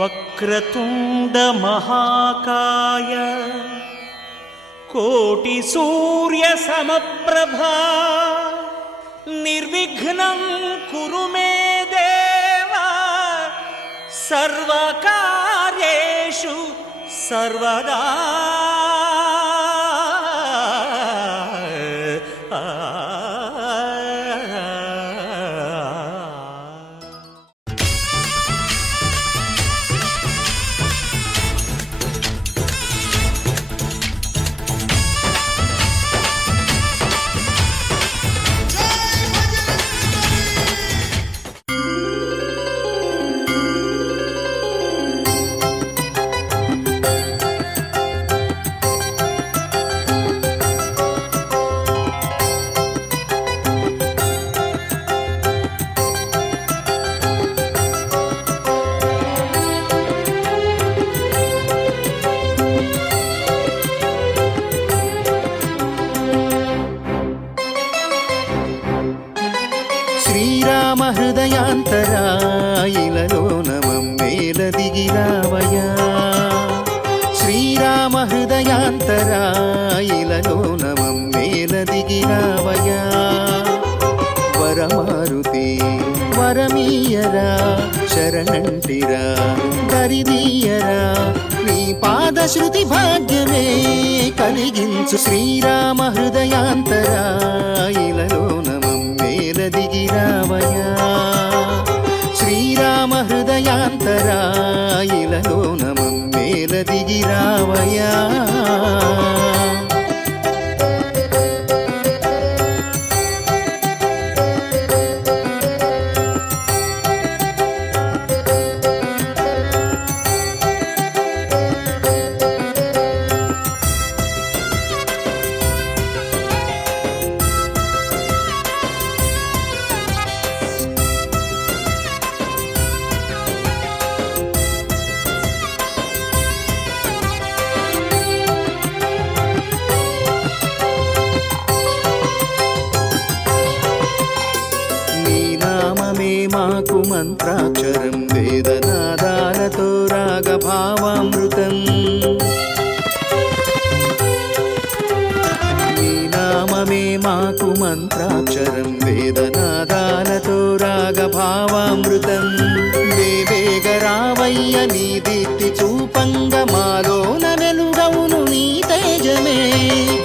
వక్రతుండ మహాకాయ కోటి సూర్య సమప్రభా నిర్విఘ్నం కురు మే దేవా సర్వకార్యేషు సర్వదా. శ్రీరామ హృదయాంతరాయిలలోన మమ్మేల దిగిరావయా. శ్రీరామ హృదయాంతరాయిలలోన మమ్మేల దిగిరావయా. వరమారుతి వరమీయరా శరణంటిరా దరిదీయరా నీ పాదశ్రుతి భాగ్యమే కలిగించు. శ్రీరామ హృదయాంతరాయిలలోన మమ్మేల దిగిరావయా. శ్రీరామ హృదయాంతరాయిలలోన మమ్మేల దిగిరావయా. మాకు మంత్రాక్షరం వేదనాదాలతో రాగభావామృతం. నీ నామమే మాకు మంత్రాక్షరం వేదనాదాలతో రాగభావామృతం. వేవేగరావయ్య నీ దీప్తి చూపంగ మాలోన వెలుగవును నీ తేజమే.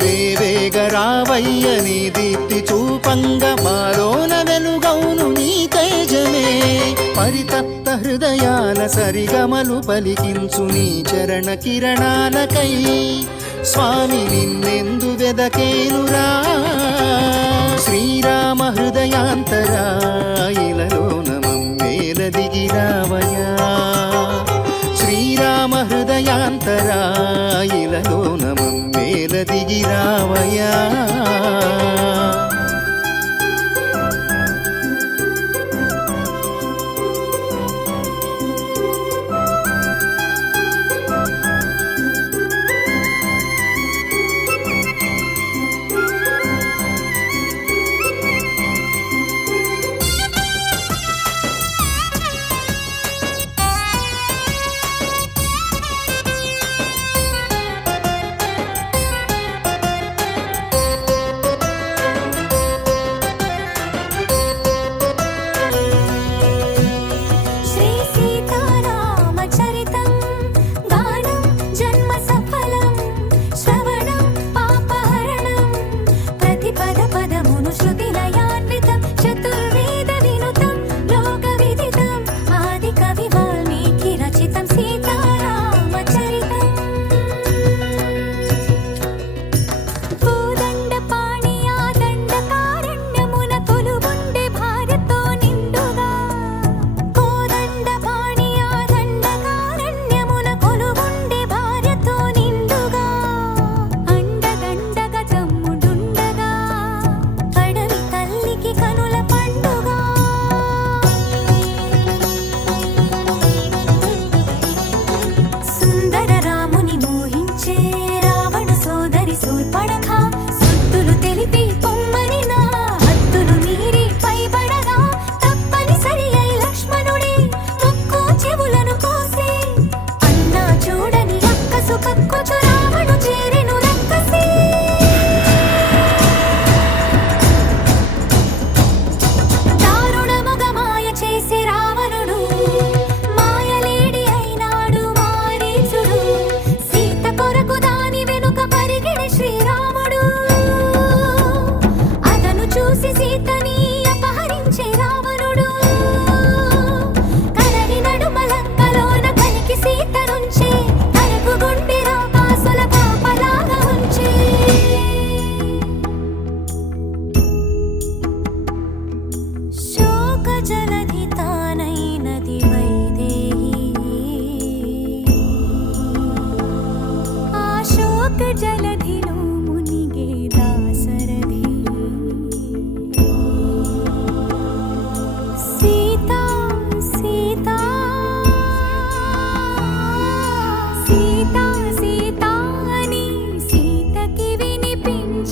వేవేగరావయ్య నీ దీప్తి చూపంగ మాలోన వెలుగవును నీ తేజమే. పరితప్త హృదయాల సరిగమలు పలికించు నీ చరణ కిరణాలకై స్వామి నిన్నెందు వెదకేనురా. శ్రీరామ హృదయాంతరాయిలలోన మమ్మేల దిగిరావయా. శ్రీరామ హృదయాంతరాయిలలోన మమ్మేల దిగిరావయా.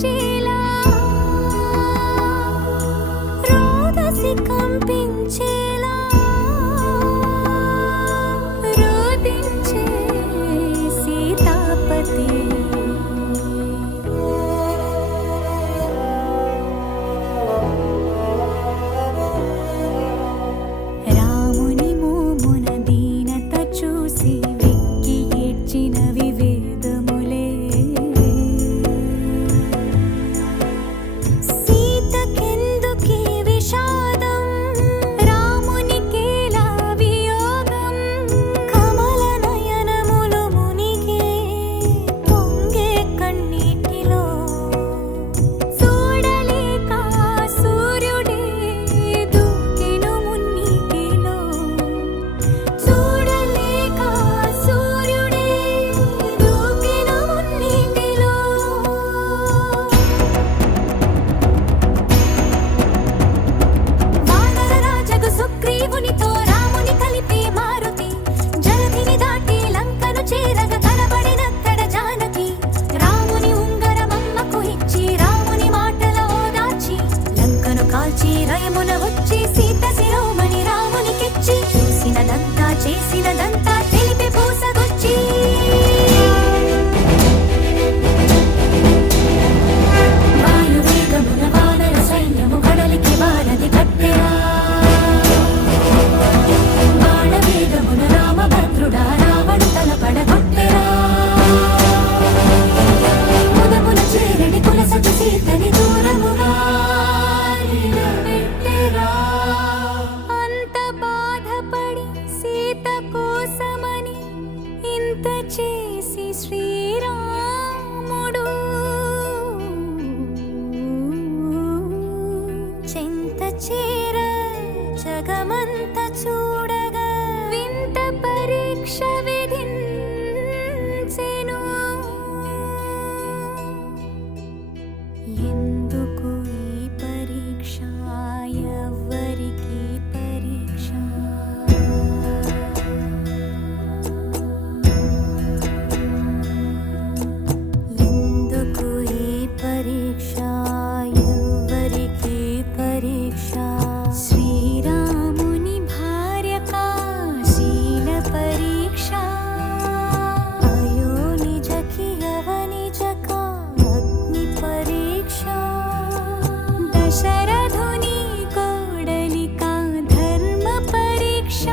పంచేలా రోదసి కంపించేలా రోదించే సీతాపతి రాముని మోమున దీనత చూసి వెక్కి ఏడ్చినవి వేదములే సీతకెందుకీ విషాదం రామునికేలా వియోగం కమల నయనములు మునిగే పొంగే కన్నీటిలో చూడలేక సూర్యుడే దూకెను మున్నీటిలో చూడలేక సూర్యుడే దూకెను మున్నీటిలో వానర రాజగు సుగ్రీవునితో రాముని కలిపి మారుతి జలధిని దాటి లంకను చేరగా కనబడినక్కడ జానకి రాముని ఉంగరమమ్మకు ఇచ్చి రాముని మాటల ఓదార్చి లంకను కాల్చి రయమున వచ్చి సీత శిరోమణి రామునికిచ్చి చూసినదంతా చేసినదంతా తెలిపి పూసగొచ్చి వాయువేగమున వానర సైన్యము కడలికి వానది కట్టెరా బాణవేగమున రామభద్రుడా రావణు తల పడగొట్టెరా ముదమున చేరడి కులసచి సీతని దూరముగా నిలబెట్టెరా అంత బాధపడి సీత కోసమని ఇంత చేసి శ్రీరాముడు చెంత చేర జగమంత చూడగా వింత పరీక్ష విధించెను ఎందుకు ఈ పరీక్ష ఎవ్వరికి పరీక్ష ఎందుకు ఈ పరీక్ష ఎవ్వరికి పరీక్ష శ్రీరాముని భార్యకా శీల పరీక్ష అయో నిజకి అవనిజకా అగ్ని పరీక్ష దశరథుని కోడలికా ధర్మ పరీక్ష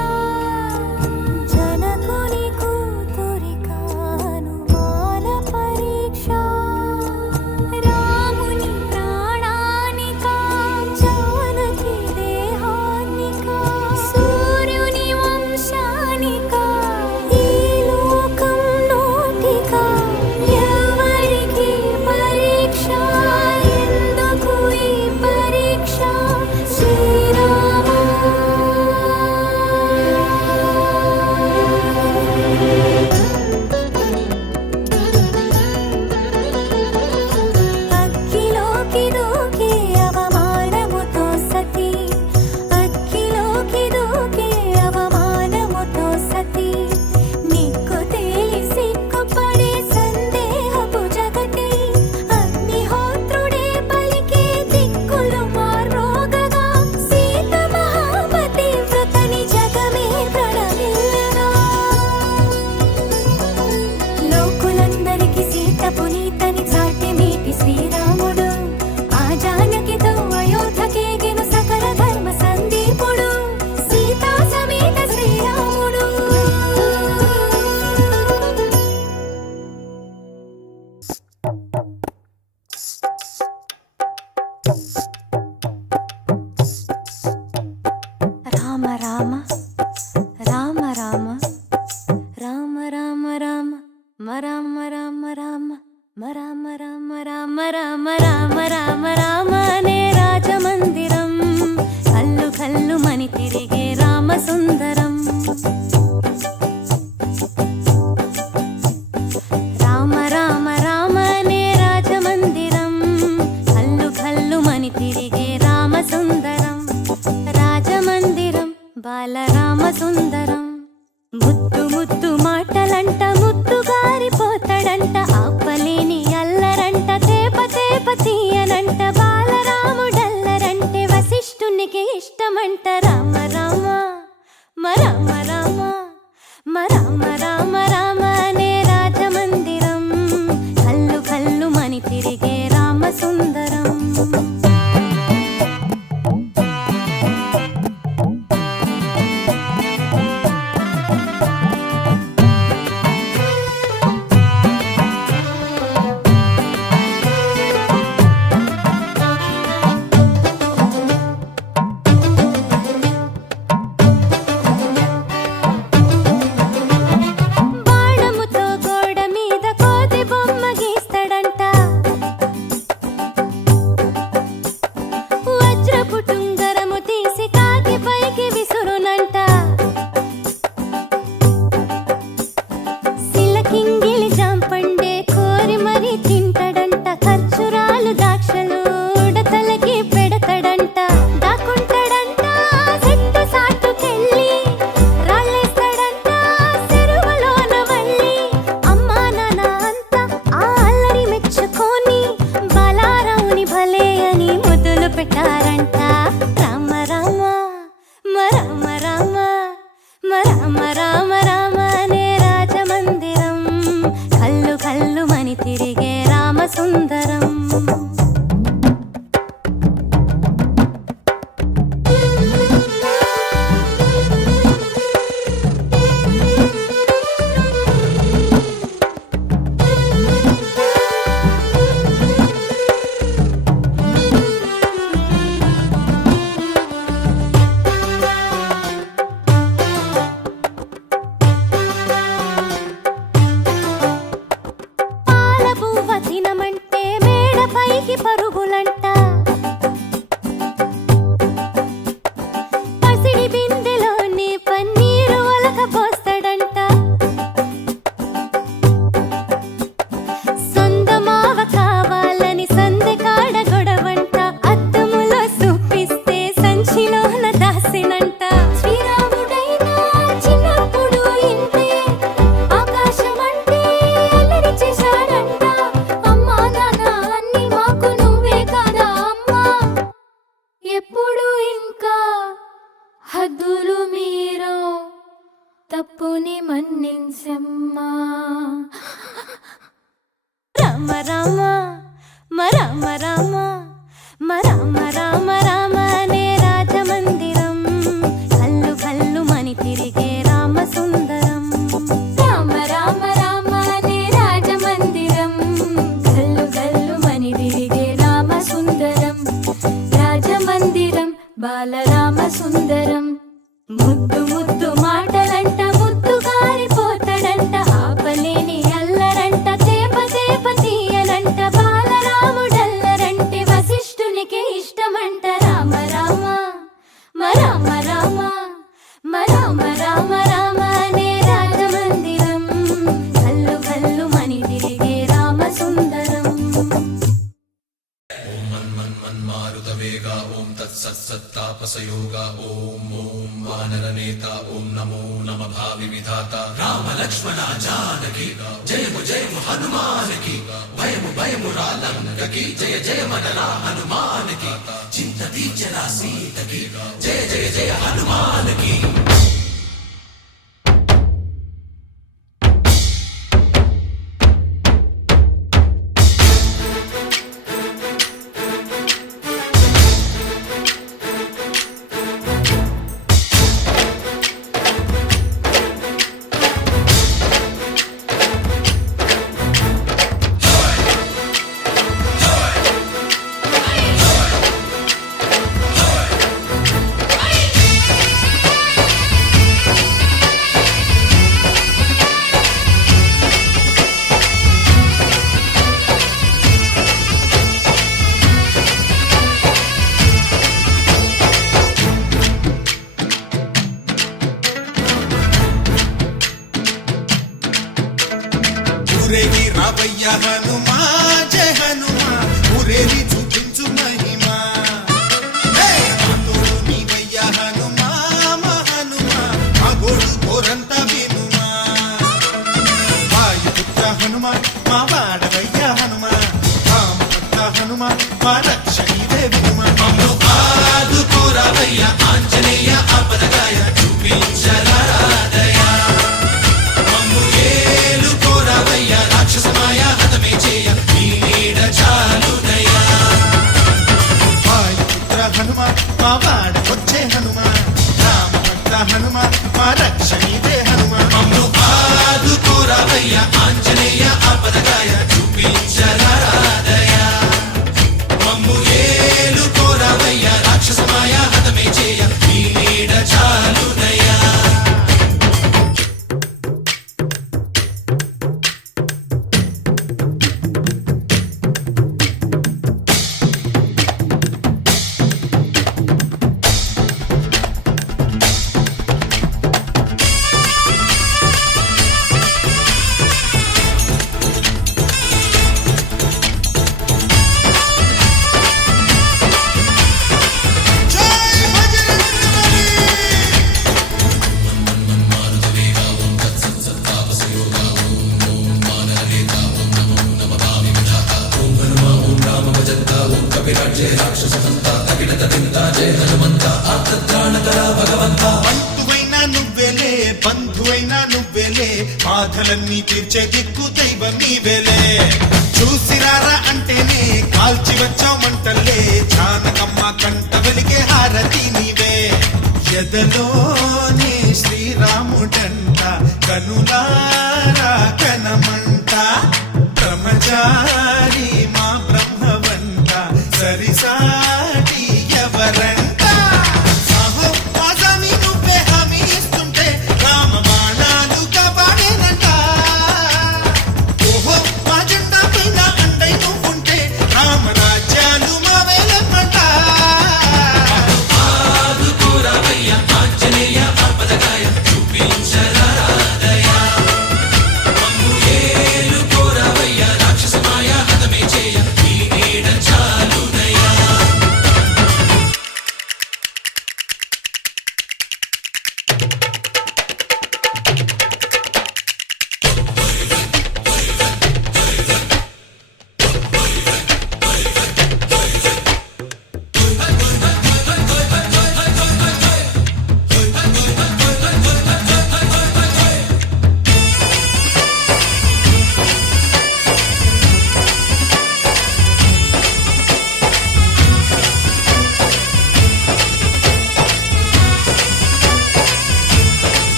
జనకుని కూతురికా అనుమాన పరీక్ష రాముని ప్రాణానికా జానకి దేహానికా సూర్యుని వంశానికా ఈ లోకం నోటికా ఎవరికి పరీక్ష ఎందుకు ఈ పరీక్ష అక్కిలోకి దూకే అవమానముతో సతి అక్కిలోకి దూకే అవమానముతో సతి నిక్కు తేలి సిగ్గుపడే సందేహపు జగతి అగ్నిహోత్రుడే పలికే దిక్కులు మార్రోగగా సీత మహాపతి వ్రతని జగమే ప్రణమిల్లగా లోకులందరికి సీత పునీతని చాటి మీటి శ్రీరాముడు ఆ జానకితో అయోధ్యకేగెను సకల ధర్మ సందీపుడు సీతా సమేత శ్రీరాముడు రామ రామ రామ రామ రామ రామ రామ రామ రామ రామ రామ రామ రామ రామ రామ రామ రామ అనే రాజమందిరం కల్లు కల్లు మని తిరిగే రామ సుందరం రామ రామ రామ అనే రాజమందిరం కల్లు కల్లు మని తిరిగే రామ సుందరం రాజమందిరం బాలరామ సుందరం ముద్దు ముద్దు మాటలంట ముద్దు గారిపోతాడంట ఆపలేని అల్లరంట తేప తేప పైకి పరుగులంట పసిడి బిందెలోని పన్నీరు ఒలక పోస్తాడంట సొందమావ కావాలని సందె కాడ గొడవంట అద్దములో చూపిస్తే సంచిలోన దాసినంట శ్రీరాముడైనా చిన్నప్పుడు ఇంతే ఆకాశం అంటే అల్లరి చేశాడంట అమ్మా నాన్న అన్ని మాకు నువ్వే కాదా అమ్మా ఎప్పుడు ఇంకా హద్దులు మీరో తప్పుని మన్నించమ్మా రామ రామ రామ రామ రామ రామ రామ అనే రాజమందిరం కల్లు కల్లు మని తిరిగే రామ సుందరం రామ రామ రామ అనే రాజమందిరం కల్లు కల్లు మని తిరిగే రామ సుందరం రాజమందిరం బాలరామ సుందరం ముద్దు ముద్దు మాటలంట ముద్దు కారిపోతాడంట ఆపలేని అల్లరంట తేప తేప తీయనంట బాలరాముడల్లరంటే వశిష్ఠునికి ఇష్టమంట రామ రామ రామ రామ రామ రామ రామ అనే రాజమందిరం కల్లు కల్లు మని తిరిగే రామ సుందరం मारुतवेग ओं तत्सत्सत्तापसयोग ओं ओं वानरनेता ओं नमो नम भावि विधाता राम लक्ष्मण जानकी जय हनुमान की भयमु रालंक की जय मनरा हनुमान की चिंता दीचरा सीत की जय हनुमान की ఊరేగి రావయ్య హనుమా జయ హనుమా ఊరేగి చూపించు మహిమా తోడు నీవయ్య హనుమా మా హనుమా మా గోడు కోరంత వినుమా వాయుపుత్ర హనుమా మా వాడవయ్య హనుమా రామపుత్ర హనుమా మా రక్షణీవే వినుమా మమ్ము ఆదుకోరావయ్య ఆంజనేయ ఆపదగాయ చూపించరాదయ మమ్ము ఏలు కోరావయ్య రాక్షసమాయ హతమే చేయ నీ నీడ చాలునయ్యా వాయుపుత్ర హనుమా మా వాడకొచ్చే హనుమా రామభక్త హనుమా మా రక్షణీవే హనుమా మమ్ము ఆదుకోరావయ్య ఆంజనేయ ఆపదగాయ చూపించరాదయ మమ్ము ఏలు కోరావయ్య రాక్షసమాయ హతమే చేయ నీ నీడ చాలునయ్యా బంధువైనా నువ్వేలే బంధువైనా నువ్వేలే బాధలన్నీ తీర్చే దిక్కు దైవం నీవేలే చూసిరారా అంటేనే కాల్చి వచ్చామంటలే జానకమ్మ కంట వెలిగే హారతి నీవే ఎదలోనే శ్రీరాముడంట కనులారా కనమంట బ్రహ్మచారి మా బ్రహ్మవంట సరిసాటి ఎవరంట సాహో ఆజామి నువ్వే హామీ ఇస్తుంటే రామ బాణాలు కాపాడేనంట ఓహో మా జెండా పైన అండై నువ్వుంటే రామ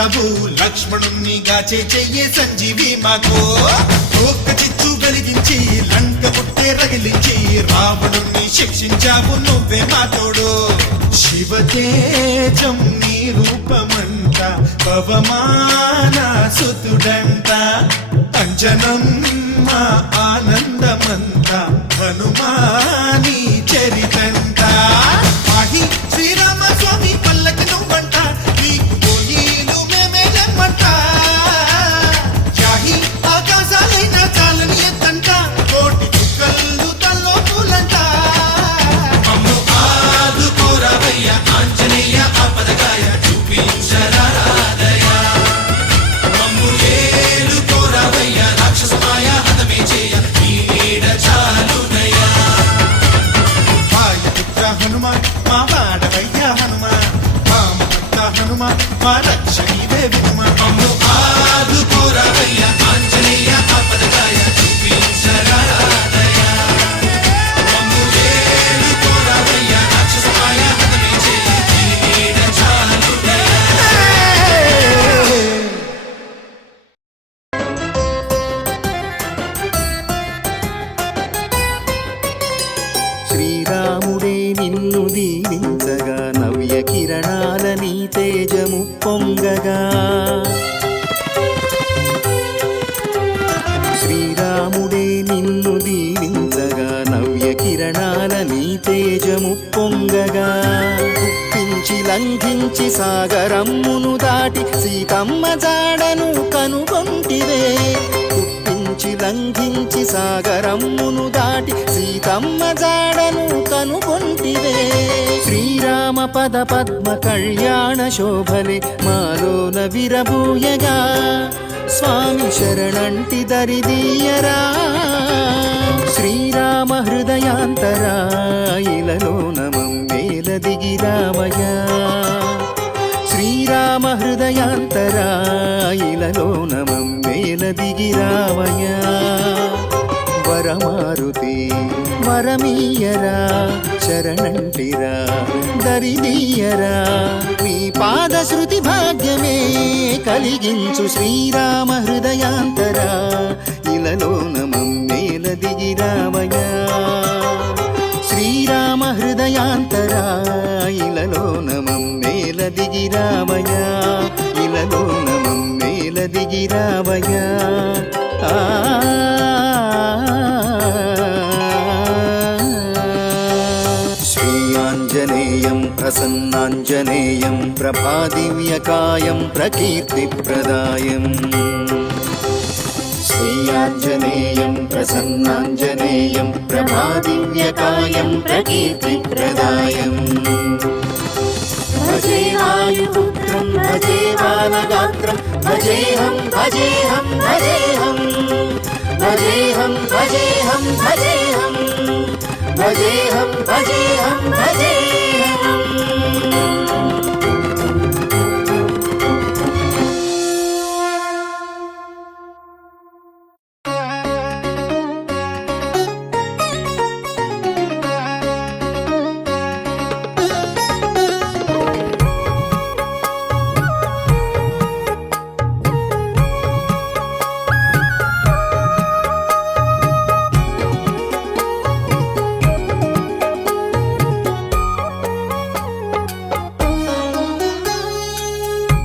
అయ్యావు లక్ష్మణుణ్ణి గాచే చెయ్యే సంజీవి మాకు ఒక్క చిచ్చు వెలిగించి లంక పుట్టే రగిలించి రావణుణ్ణి శిక్షించావు నువ్వే మా తోడు శివతేజం నీ రూపమంట పవమాన సుతుడంట అంజనం మా ఆనందమంత హనుమాని చరితంట ఆహి శ్రీరామ స్వామి పల్లకి నువ్వంట నీకు పోయిలు మేమే జన్మంట యాహి ఆకాశాలైన చాలని ఎత్తంట కోటి చుక్కలు తల్లో పూలంట మమ్ము ఆదుకోరవయ్య ఆంజనేయ ఆపదగాయ చూపించరాదయ మమ్ము ఏలుకోరవయ్య రాక్షసమాయ హతమే చేయ ఈ నీడ చాలునయ వాయుపుత్ర హనుమాన్ మా వాడవయ్య హనుమాన్ వామభక్త హనుమాన్ మా రక్షణీవే వినుమా మమ్ము ఆదుకోరవయ్య ఆంజనేయ ఆపదగాయ చూపించరాదయ మమ్ము ఏలుకోరవయ్య రాక్షసమాయ హతమే చేయ ఈ నీడ చాలునయ శ్రీరాముడే నిన్ను దీవించగా నవ్య కిరణాల నీ తేజము పొంగగా శ్రీరాముడే నిన్ను దీవించగా నవ్య కిరణాల నీ తేజము పొంగగా గుప్పించి లంఘించి సాగరమ్మును దాటి సీతమ్మ జాడను కనుగొంటివే గుప్పించి లంఘించి సాగరమ్మును దాటి సీతమ్మ జాడను కనుగొంటివే శ్రీరామ పద పద్మ కళ్యాణ శోభలే మాలోన విరబూయగా స్వామి శరణంటి దరిదీయరా శ్రీరామ హృదయాంతరా ఇలలోన మమ్మేల దిగిరామయా శ్రీరామ హృదయాంతరా ఇలలోన మమ్మేల దిగిరామయా వరమారుతి వరమీయరా శరణంటిరా దరిదీయరా నీ పాద శృతి భాగ్యమే కలిగించు శ్రీరామ హృదయాంతరా ఇలలోన మమ్మేల దిగిరామయా శ్రీరామ హృదయాంతరా ఇలలోన మమ్మేల దిగిరామయా ఇలలోన మమ్మేల దిగిరామయా శ్రీ ఆంజనేయం ప్రసన్నాంజనేయం ప్రభాదివ్యకాయం ప్రకీర్తిప్రదాయం శ్రీ ఆంజనేయం ప్రసన్నాంజనేయం ప్రభాదివ్యకాయం ప్రకీర్తిప్రదాయం భజే వాయుపుత్రం భజే వానగాత్రం భజేహం భజేహం భజేహం భజేహం భజేహం భజేహం భజేహం భజేహం భజేహం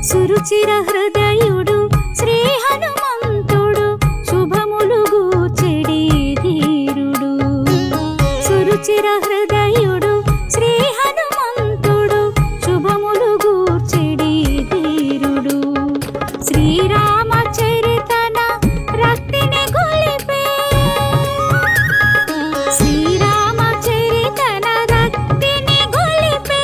సురుచిర హృదయుడు శ్రీ హనుమంతుడు శుభములు గూచెడి ధీరుడు సురుచిర హృదయుడు శ్రీ హనుమంతుడు శుభములు గూచెడి ధీరుడు శ్రీరామ చరితన రక్తిని గొలిపే శ్రీరామ చరితన రక్తిని గొలిపే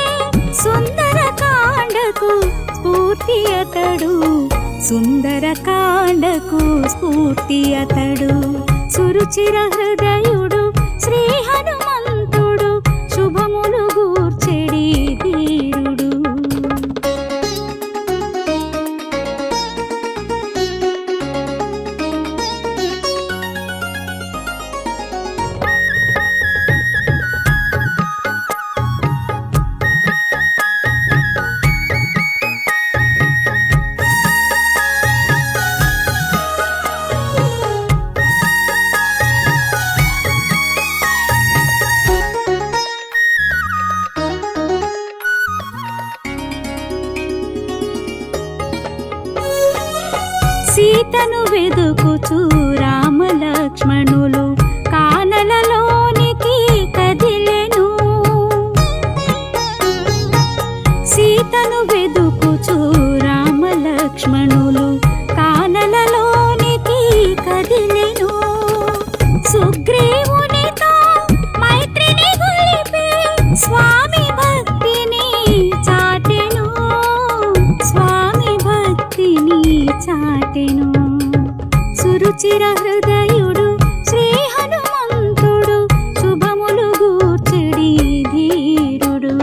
సుందరకాండకు స్ఫూర్తి అతడు సుందరకాండకు స్ఫూర్తి అతడు సురుచిర హృదయుడు శ్రీ హనుమంతుడు శుభములు గూర్చెడి ధీరుడు హృదయుడు శ్రీ హనుమంతుడు శుభములు గూర్చెడి ధీరుడు.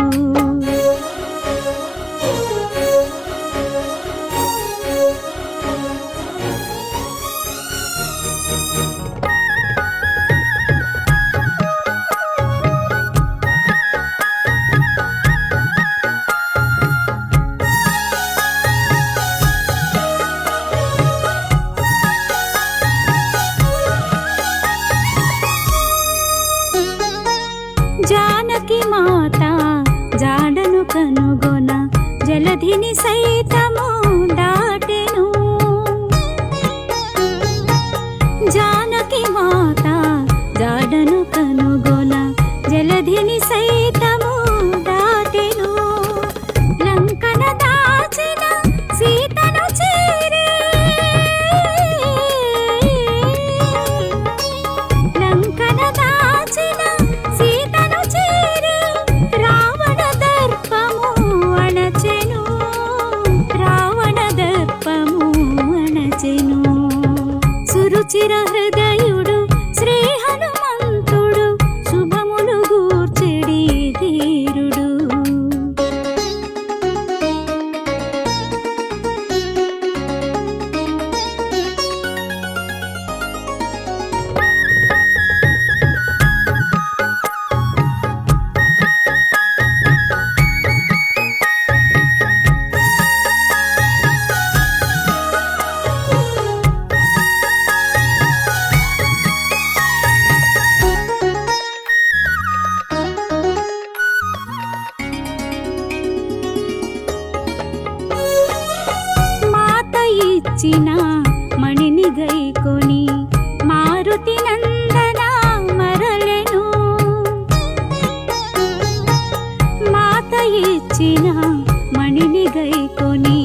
జానకి మాత జాడను కనుగొన జలధిని సైతము దాటెను. జానకి మాత జాడను కనుగొన జలధిని సైతము దాటెను. లంకన దాచిన సీతను చేరే లంకన దాచిన సీతను చేరే రావణ దర్పము అణచెను. రావణ దర్పము అణచెను. సురుచిర హృదయుడు శ్రీ హనుమంతుడు శుభములు గూర్చెడి ధీరుడు. మాత ఇచ్చిన మణిని గైకొని మారుతి నందన మరలెను. మాత ఇచ్చిన మణిని గైకొని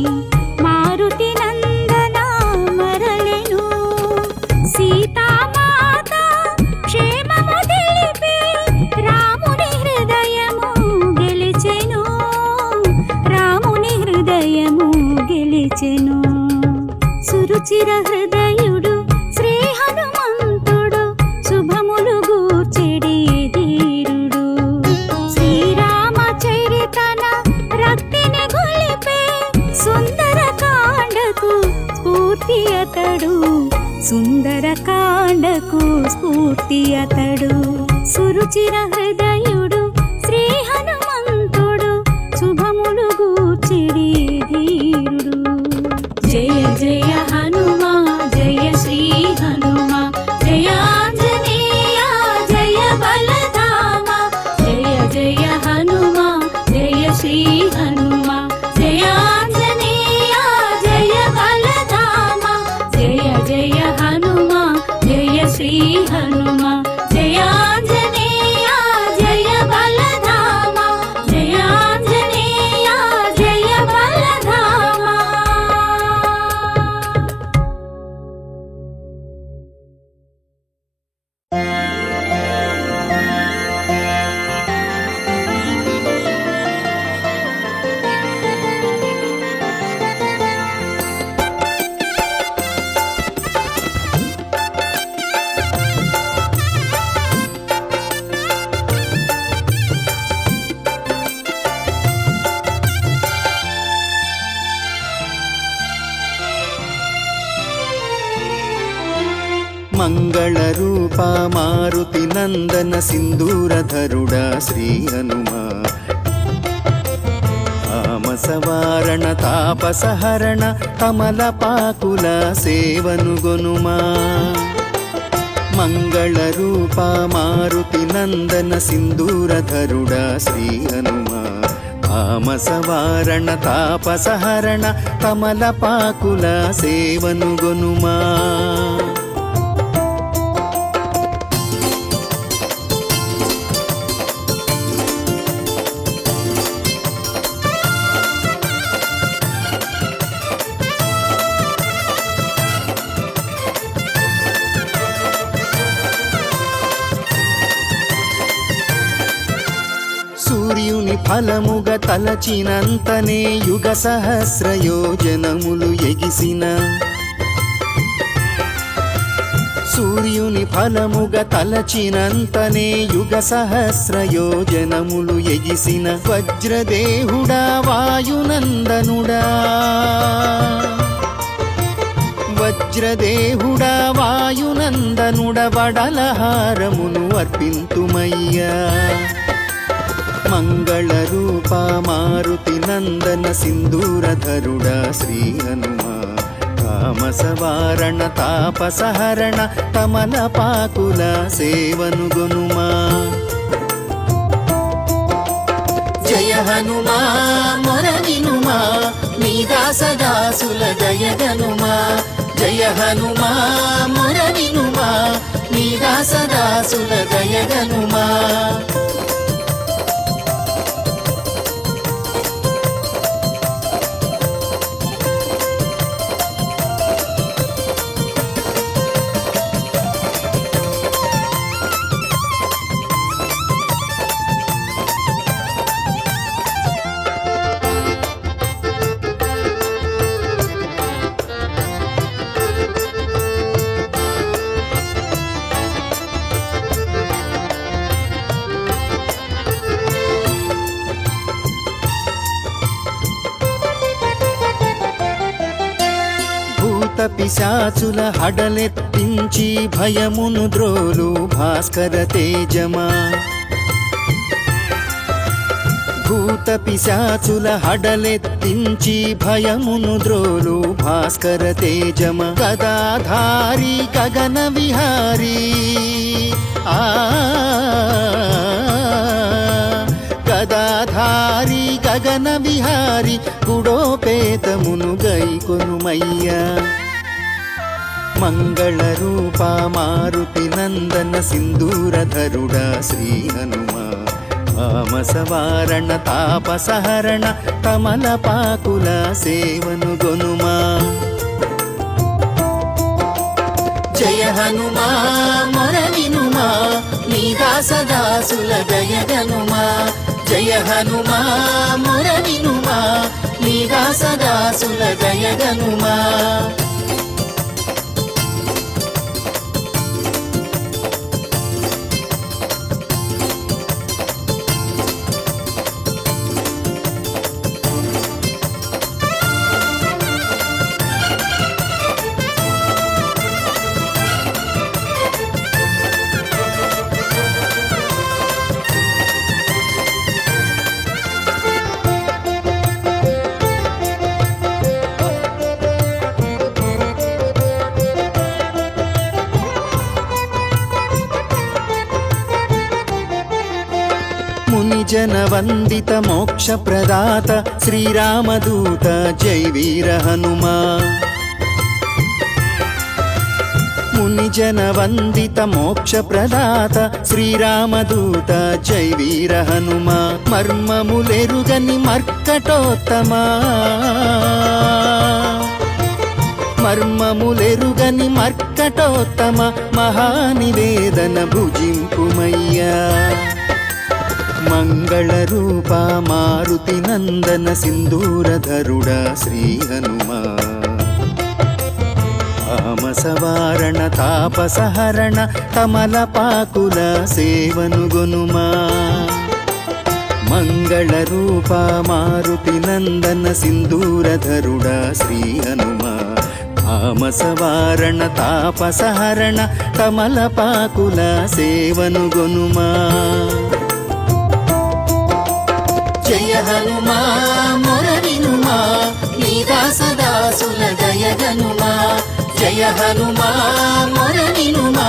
మారుతి నందన మరలెను. సీతామాత క్షేమము తెలిపి రాముని హృదయము గెలిచెను. రాముని హృదయము గెలిచెను. సురుచిర హృదయుడు శ్రీ హనుమంతుడు శుభములు గూర్చెడి ధీరుడు. శ్రీరామచరితన రక్తిని గొలిపే సుందరకాండకు స్ఫూర్తి అతడు. సుందరకాండకు స్ఫూర్తి అతడు. సురుచిర హృదయుడు శ్రీ హనుమంతుడు శుభములు గూర్చెడి ధీరుడు. జయ జయ హనుమా జయ శ్రీ హనుమా జయ ఆంజనేయ జయ బలధామ. జయ జయ హనుమా జయ శ్రీ హనుమా జయ ఆంజనేయ జయ బలధామ. జయ జయ హనుమా జయ శ్రీ హనుమా జయ ఆంజనేయ జయ బలధామ. జయ ఆంజనేయ జయ బలధామ. మంగళ రూప మారుతి నందన సింధూరధరుడా శ్రీ హనుమా. తామసవారణ తాపసహరణ కమలపాకుల సేవను గొనుమా. మంగళ రూప మారుతి నందన సింధూరధరుడా శ్రీ హనుమా. తామసవారణ తాపసహరణ కమలపాకుల సేవను గొనుమా. సూర్యుని ఫలముగ తలచినంతనే యుగ సహస్ర యోజనములు ఎగిసిన. సూర్యుని ఫలముగ తలచినంతనే యుగ సహస్ర యోజనములు ఎగిసిన వజ్రదేహుడా వాయునందనుడా వజ్రదేహుడా వాయునందనుడ వడలహారమును అర్పింతుమయ్యా మంగళ రూప మారుతి నందన సింధూరధరుడా శ్రీ హనుమా తామసవారణ తాపసహరణ తమలపాకుల సేవను గొనుమా జయ హనుమా మొర వినుమా నీ దాసదాసుల దయగనుమా జయ హనుమా మొర వినుమా నీ దాసదాసుల దయగనుమా పిశాచుల హడలెత్తించి భయమును ద్రోలు భాస్కర తేజమా భూత పిశాచుల హడలెత్తించి భయమును ద్రోలు భాస్కర తేజమ గదాధారి గగన విహారీ గదాధారి గగన విహారి గుడోపేతమును గైకొనుమయ్యా మంగళ రూప మారుతి నందన సింధూరధరుడా శ్రీ హనుమా తామసవారణ తాపసహరణ తమలపాకుల సేవను గొనుమా జయ హనుమా మొర వినుమా నీ దాసదాసుల దయగనుమా జయ హనుమా మొర వినుమా నీ దాసదాసుల దయగనుమా మునిజన వందిత మోక్ష ప్రదాత శ్రీరామదూత జై వీర హనుమా మునిజన వందిత మోక్ష ప్రదాత శ్రీరామదూత జై వీర హనుమా మర్మములెరుగని మర్కటోత్తమా మర్మములెరుగని మర్కటోత్తమ మహానివేదన భుజింపుమయ్యా మంగళ రూప మారుతి నందన సింధూరధరుడా శ్రీ హనుమా తామసవారణ తాపసహరణ తమలపాకుల సేవను గొనుమా మంగళ రూప మారుతి నందన సింధూరధరుడా శ్రీ హనుమా తామసవారణ తాపసహరణ తమలపాకుల సేవను గొనుమా జయ హనుమా మొర వినుమా నీ దాసదాసుల దయగనుమా జయ హనుమా మొర వినుమా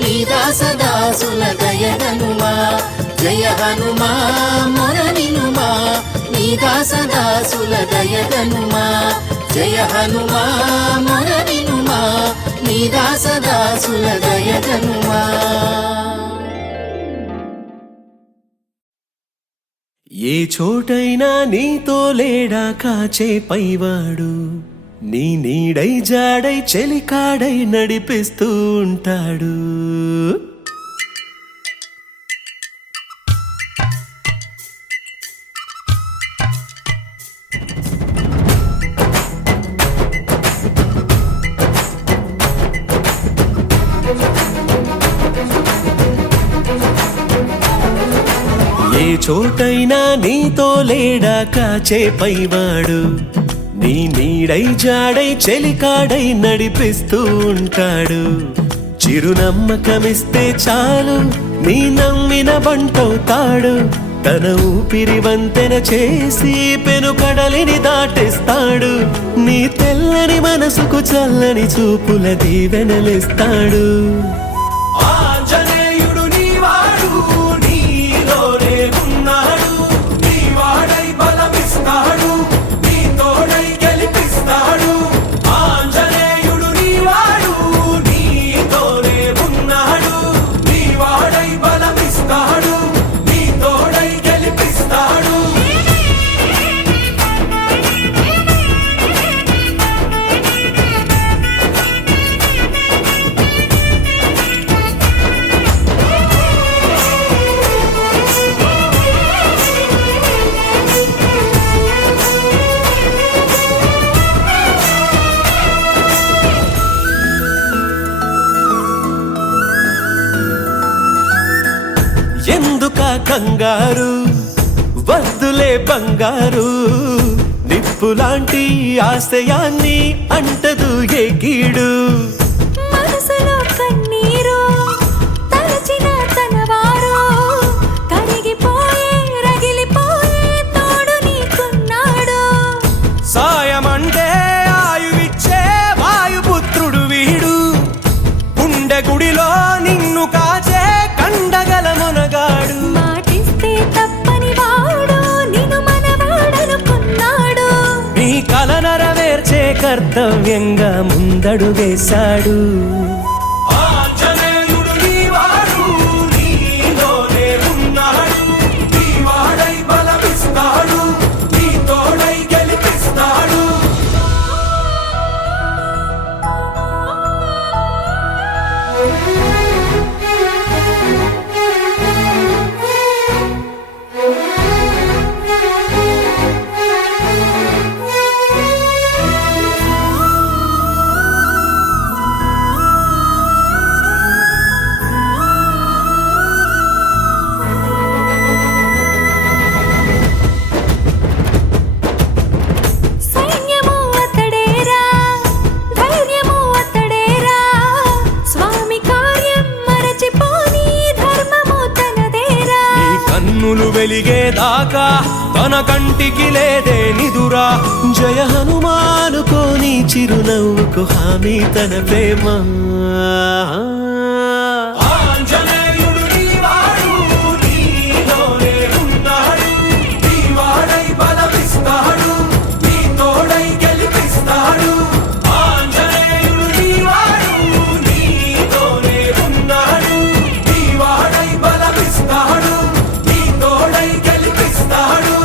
నీ దాసదాసుల దయగనుమా జయ హనుమా మొర వినుమా నీ దాసదాసుల దయగనుమా జయ హనుమా మొర వినుమా నీ దాసదాసుల దయగనుమా ఏ చోటైనా నీతో లేడా కాచే పైవాడు నీ నీడై జాడై చెలికాడై నడిపిస్తూ ఉంటాడు చోటైనా నీతో లేడా కాచే పైవాడు నీ నీడై జాడై చెలికాడై నడిపిస్తూ ఉంటాడు చిరునమ్మకమిస్తే చాలు నీ నమ్మిన బంటవుతాడు తన ఊపిరి వంతెన చేసి పెను కడలిని దాటిస్తాడు నీ తెల్లని మనసుకు చల్లని చూపుల దీవెనలిస్తాడు ఆంజనేయుడు నీవాడు నీలోనే ఉన్నాడు నీవాడై బలమిస్తాడు నీ తోడై గెలిపిస్తాడు ఆంజనేయుడు నీవాడు నీతోనే ఉన్నాడు నీవాడై బలమిస్తాడు నీ తోడై గెలిపిస్తాడు ఎందుక కంగారు వద్దులే బంగారు నిప్పులాంటి ఆశయాన్ని అంటదు ఏ కీడు మనసులో కన్నీరు తలచిన తనవారు కరిగిపోయే రగిలిపోయే తోడు నీకున్నాడు సాయమంటే ఆయువిచ్చే వాయుపుత్రుడు వీడు గుండె గుడిలో నిన్ను కాచే కండగల మునగాడు మాటిస్తే తప్పని వాడు నిన్ను మనవాడనుకున్నాడు నీ కల నెరవేర్చే కర్తవ్యంగా ముందడు వేశాడు ఆంజనేయుడు నీవాడు నీలోనే ఉన్నాడు నీవాడై బలమిస్తాడు నీ తోడై గెలిపిస్తాడు సైన్యము అతడేరా ధైర్యము అతడేరా స్వామి కార్యం మరచిపోని ధర్మము తనదేరా నీ కన్నులు వెలిగేదాకా తన కంటికి లేదే నిదురా జయ హనుమానుకోని చిరునవ్వుకు హామీ తన ప్రేమ ఆంజనేయుడు నీవాడు నీలోనే ఉన్నాడు నీవాడై బలమిస్తాడు నీ తోడై గెలిపిస్తాడు ఆంజనేయుడు నీవాడు నీలోనే ఉన్నాడు నీవాడై బలమిస్తాడు నీ తోడై గెలిపిస్తాడు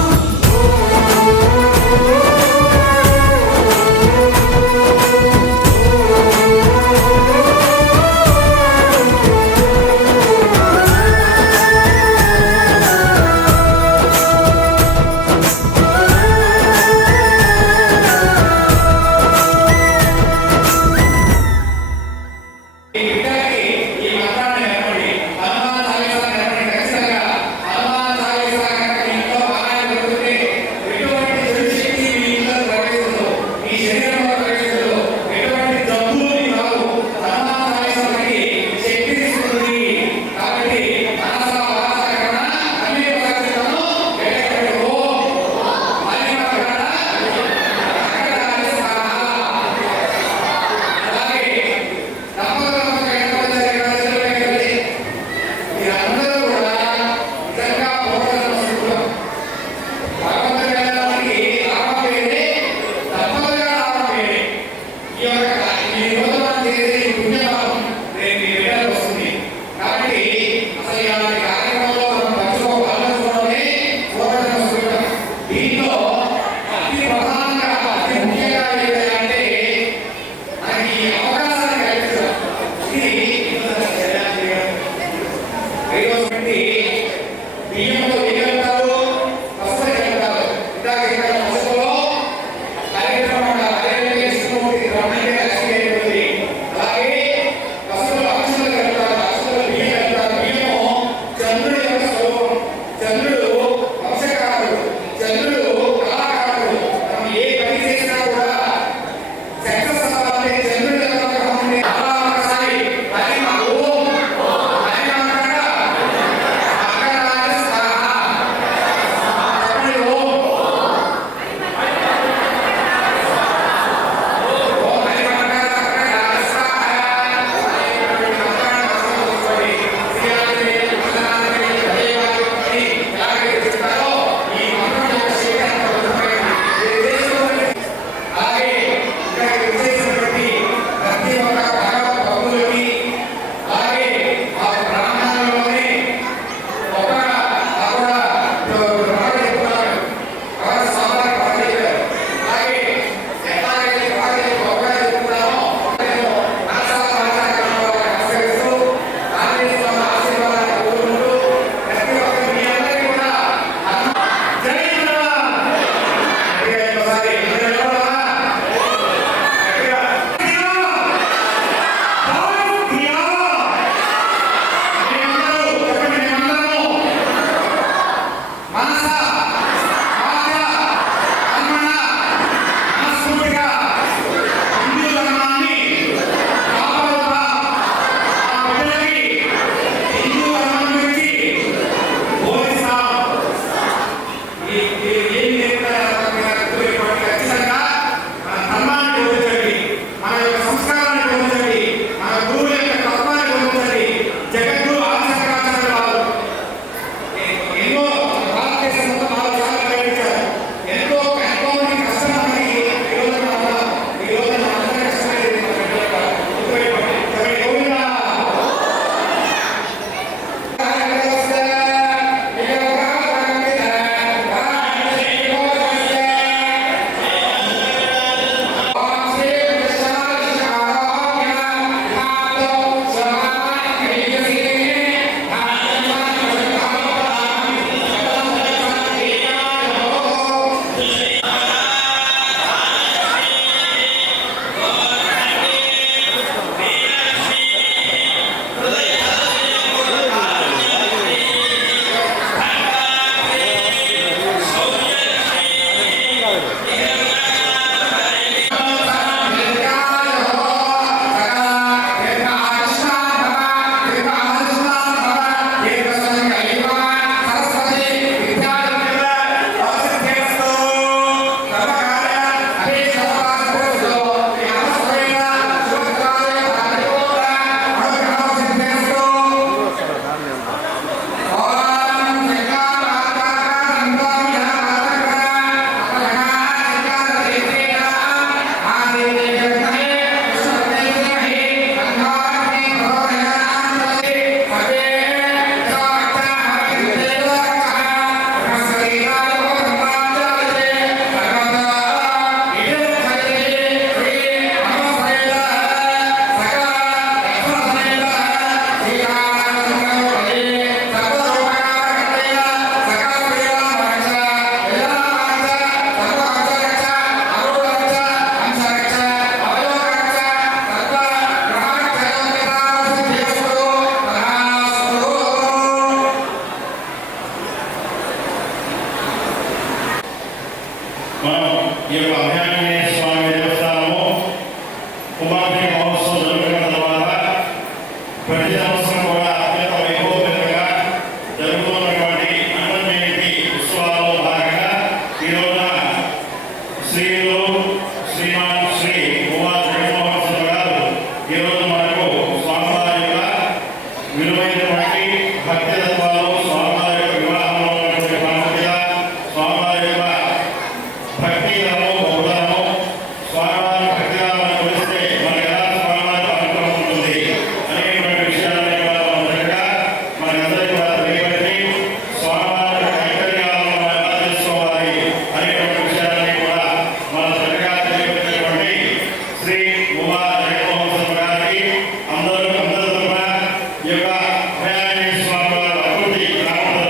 ఈ యొక్క అభయాంజనేయ స్వామి వారి అభివృద్ధి గ్రామం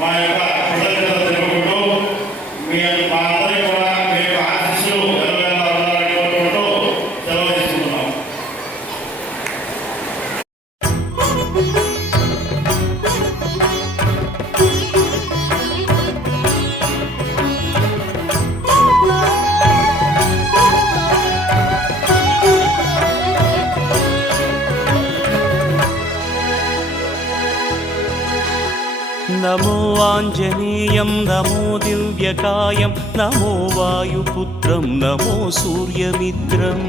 మా యొక్క కృతజ్ఞతలు తెలుపుకుంటూ మా అందరికీ కూడా మీ యొక్క ఆశీస్సులు ఎల్లవేళలా ఉండాలని కోరుకుంటూ సెలవు తీసుకుంటున్నాం. నమో ఆంజనేయం నమో దివ్యకాయం నమో వాయుపుత్రం నమో సూర్యమిత్రం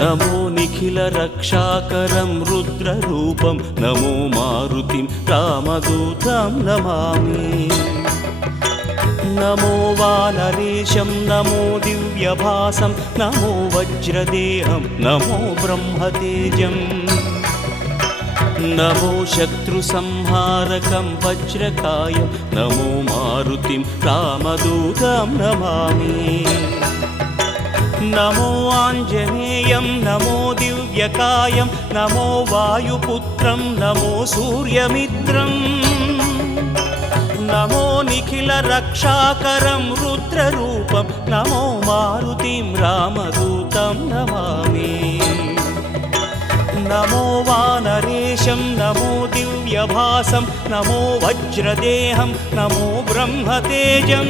నమో నిఖిల రక్షాకరం రుద్రరూపం నమో మారుతిం రామదూతం నమామి నమో వానరేశం నమో దివ్యభాసం నమో వజ్రదేహం నమో బ్రహ్మతేజం నమో శత్రు సంహారకం వజ్రకాయం నమో మారుతిం రామదూతం నమామి నమో ఆంజనేయం నమో దివ్యకాయం నమో వాయుపుత్రం నమో సూర్యమిత్రం నమో నిఖిల రక్షాకరం రుద్రరూపం నమో మారుతిం రామదూతం నమామి నమో వానరేశం నమో దివ్యభాసం నమో వజ్రదేహం నమో బ్రహ్మతేజం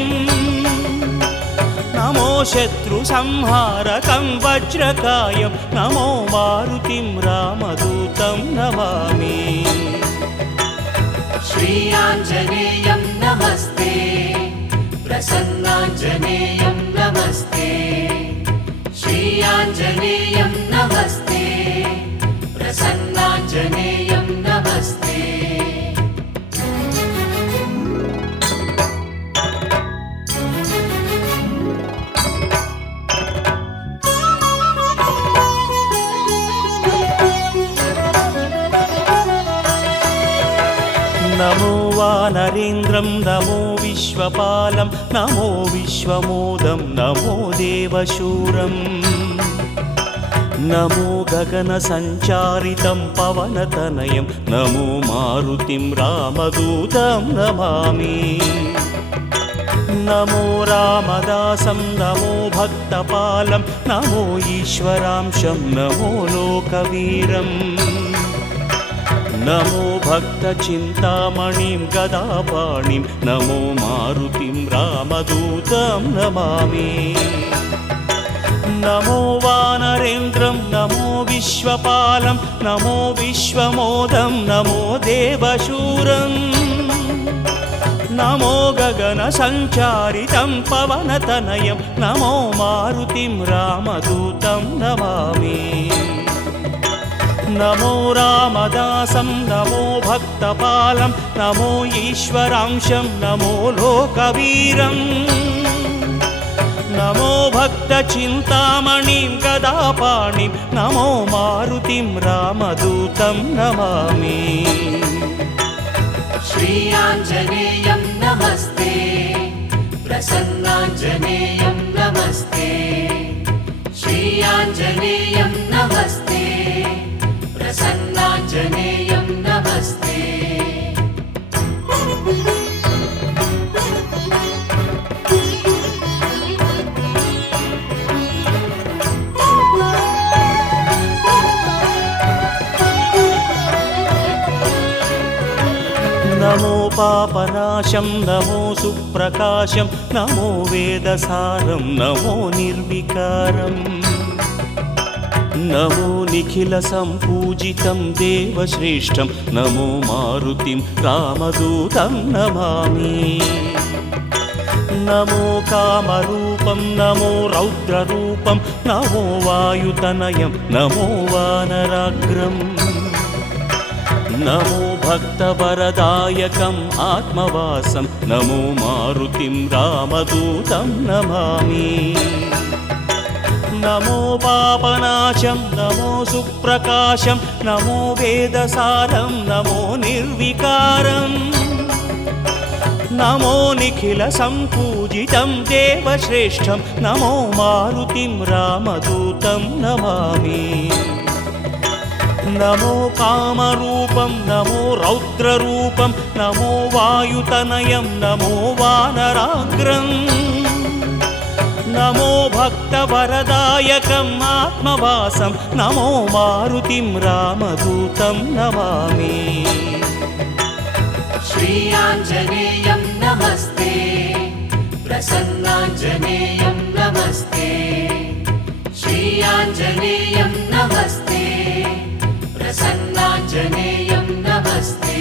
నమో శత్రు సంహారకం వజ్రకాయం నమో మారుతిం రామదూతం నమామి श्रीयाञ्जनेयं नमस्ते प्रसन्नाञ्जनेयं नमस्ते श्रीयाञ्जनेयं नमस्ते प्रसन्नाञ्जनेयं नमस्ते నమో వానరేంద్రం నమో విశ్వపాలం నమో విశ్వమోదం నమో దేవశూరం నమో గగన సంచారితం పవనతనయం నమో మారుతిం రామదూతం నమామి నమో రామదాసం నమో భక్తపాలం నమో ఈశ్వరాంశం నమో లోకవీరం నమో భక్త చింతామణిం గదాపాణిం నమో మారుతిం రామదూతం నమామి నమో వానరేంద్రం నమో విశ్వపాలం నమో విశ్వమోదం నమో దేవశూరం నమో గగన సంచారితం పవనతనయం నమో మారుతిం రామదూతం నమామి నమో రామదాసం నమో భక్తపాలం నమో ఈశ్వరాంశం నమో లోకవీరం నమో భక్త చింతామణిం గదాపాణిం నమో మారుతిం రామదూతం నమామి श्रीयाञ्जनेयं नमस्ते प्रसन्नाञ्जनेयं नमस्ते श्रीयाञ्जनेयं नमस्ते प्रसन्नाञ्जनेयं नमस्ते నమో పాపనాశం నమో సుప్రకాశం నమో వేదసారం నమో నిర్వికారం నమో నిఖిల సంపూజితం దేవశ్రేష్టం నమో మారుతిం రామదూతం నమామి నమో కామరూపం నమో రౌద్రరూపం నమో వాయుతనయం నమో వానరాగ్రం నమో భక్తవరదాయకం ఆత్మవాసం నమో మారుతిం రామదూతం నమామి నమో పాపనాశం నమో సుప్రకాశం నమో వేదసారం నమో నిర్వికారం నమో నిఖిల సంపూజితం దేవశ్రేష్టం నమో మారుతిం రామదూతం నమామి నమో కామరూపం నమో రౌద్రరూపం నమో వాయుతనయం నమో వానరాగ్రం నమో భక్తవరదాయకం ఆత్మవాసం నమో మారుతిం రామదూతం నమామి श्रीयाञ्जनेयं नमस्ते प्रसन्नाञ्जनेयं नमस्ते श्रीयाञ्जनेयं नमस्ते प्रसन्नाञ्जनेयं नमस्ते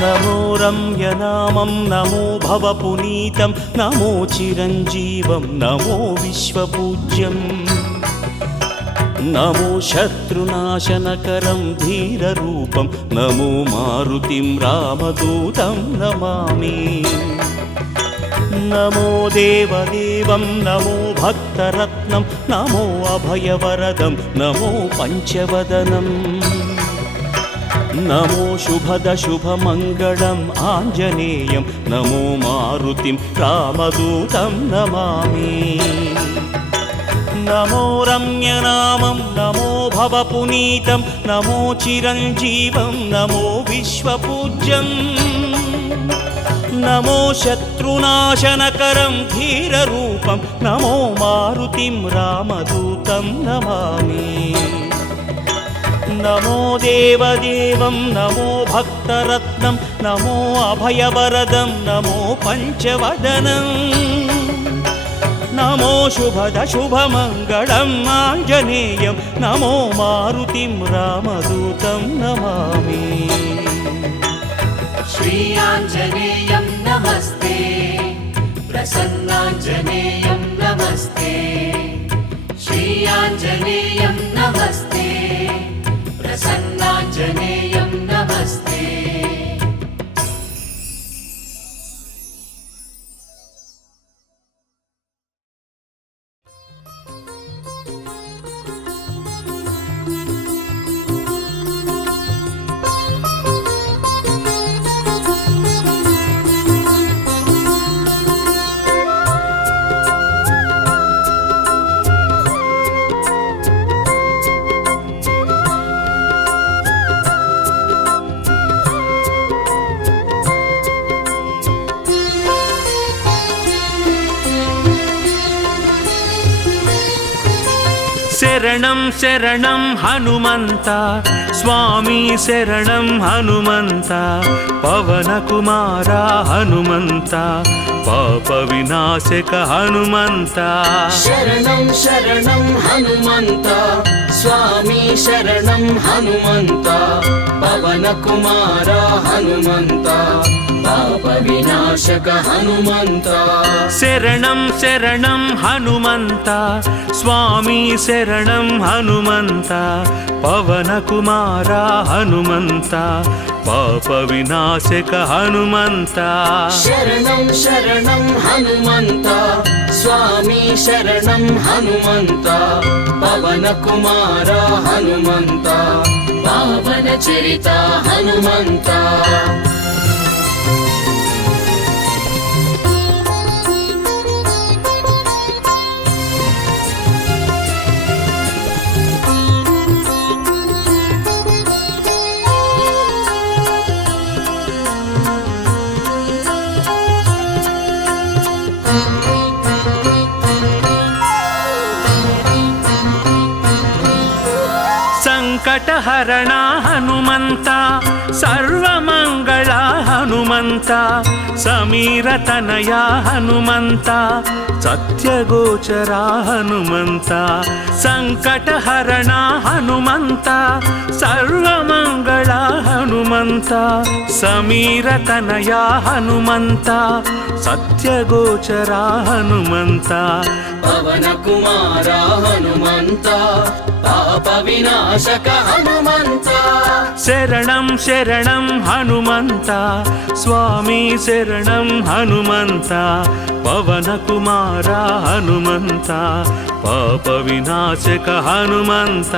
నమో రమ్యనామం నమో భవపునీతం నమో చిరంజీవం నమో విశ్వపూజ్యం నమో శత్రునాశనకరం ధీరరూపం నమో మారుతిం రామదూతం నమామి నమో దేవదేవం నమో భక్తరత్నం నమో అభయవరదం నమో పంచవదనం నమో శుభద శుభమంగళం ఆంజనేయం నమో మారుతిం రామదూతం నమామి నమో రమ్యనామం నమో భవపునీతం నమో చిరంజీవం నమో విశ్వపూజ్యం నమో శత్రునాశనకరం ధీరరూపం నమో మారుతిం రామదూతం నమామి నమో దేవదేవం నమో భక్తరత్నం నమో అభయవరదం నమో పంచవదనం నమో శుభద శుభమంగళం ఆంజనేయం నమో మారుతిం రామదూతం నమామి श्रीयाञ्जनेयं नमस्ते प्रसन्नाञ्जनेयं नमस्ते श्रीयाञ्जनेयं नमस्ते प्रसन्नाञ्जनेयं नमस्ते శరణం శరణం హనుమంత స్వామి శరణం హనుమంత పవన కుమార హనుమంత పాప వినాశక హనుమంత శరణం శరణం హనుమంత స్వామి శరణం హనుమంత పవన కుమార హనుమంత పాప వినాశక హనుమంత శరణం శరణం హనుమంత స్వామి శరణం హనుమంత పవన కుమార హనుమంత పాప వినాశక హనుమంత శరణం శరణం హనుమంత స్వామి శరణం హనుమంత పవన కుమార హనుమంత పావన చరిత హనుమంత సంకటహరణ హనుమంత సర్వమంగళ హనుమంత సమీరతనయ హనుమంత సత్యగోచర హనుమంత సంకటహరణ హనుమంత సర్వమంగళ హనుమంత సమీరతనయ హనుమంత సత్యగోచర హనుమంత పవన కుమార హనుమంత పాప వినాశక హనుమంత శరణం శరణం హనుమంత స్వామి శరణం హనుమంత పవన కుమార హనుమంత పాప వినాశక హనుమంత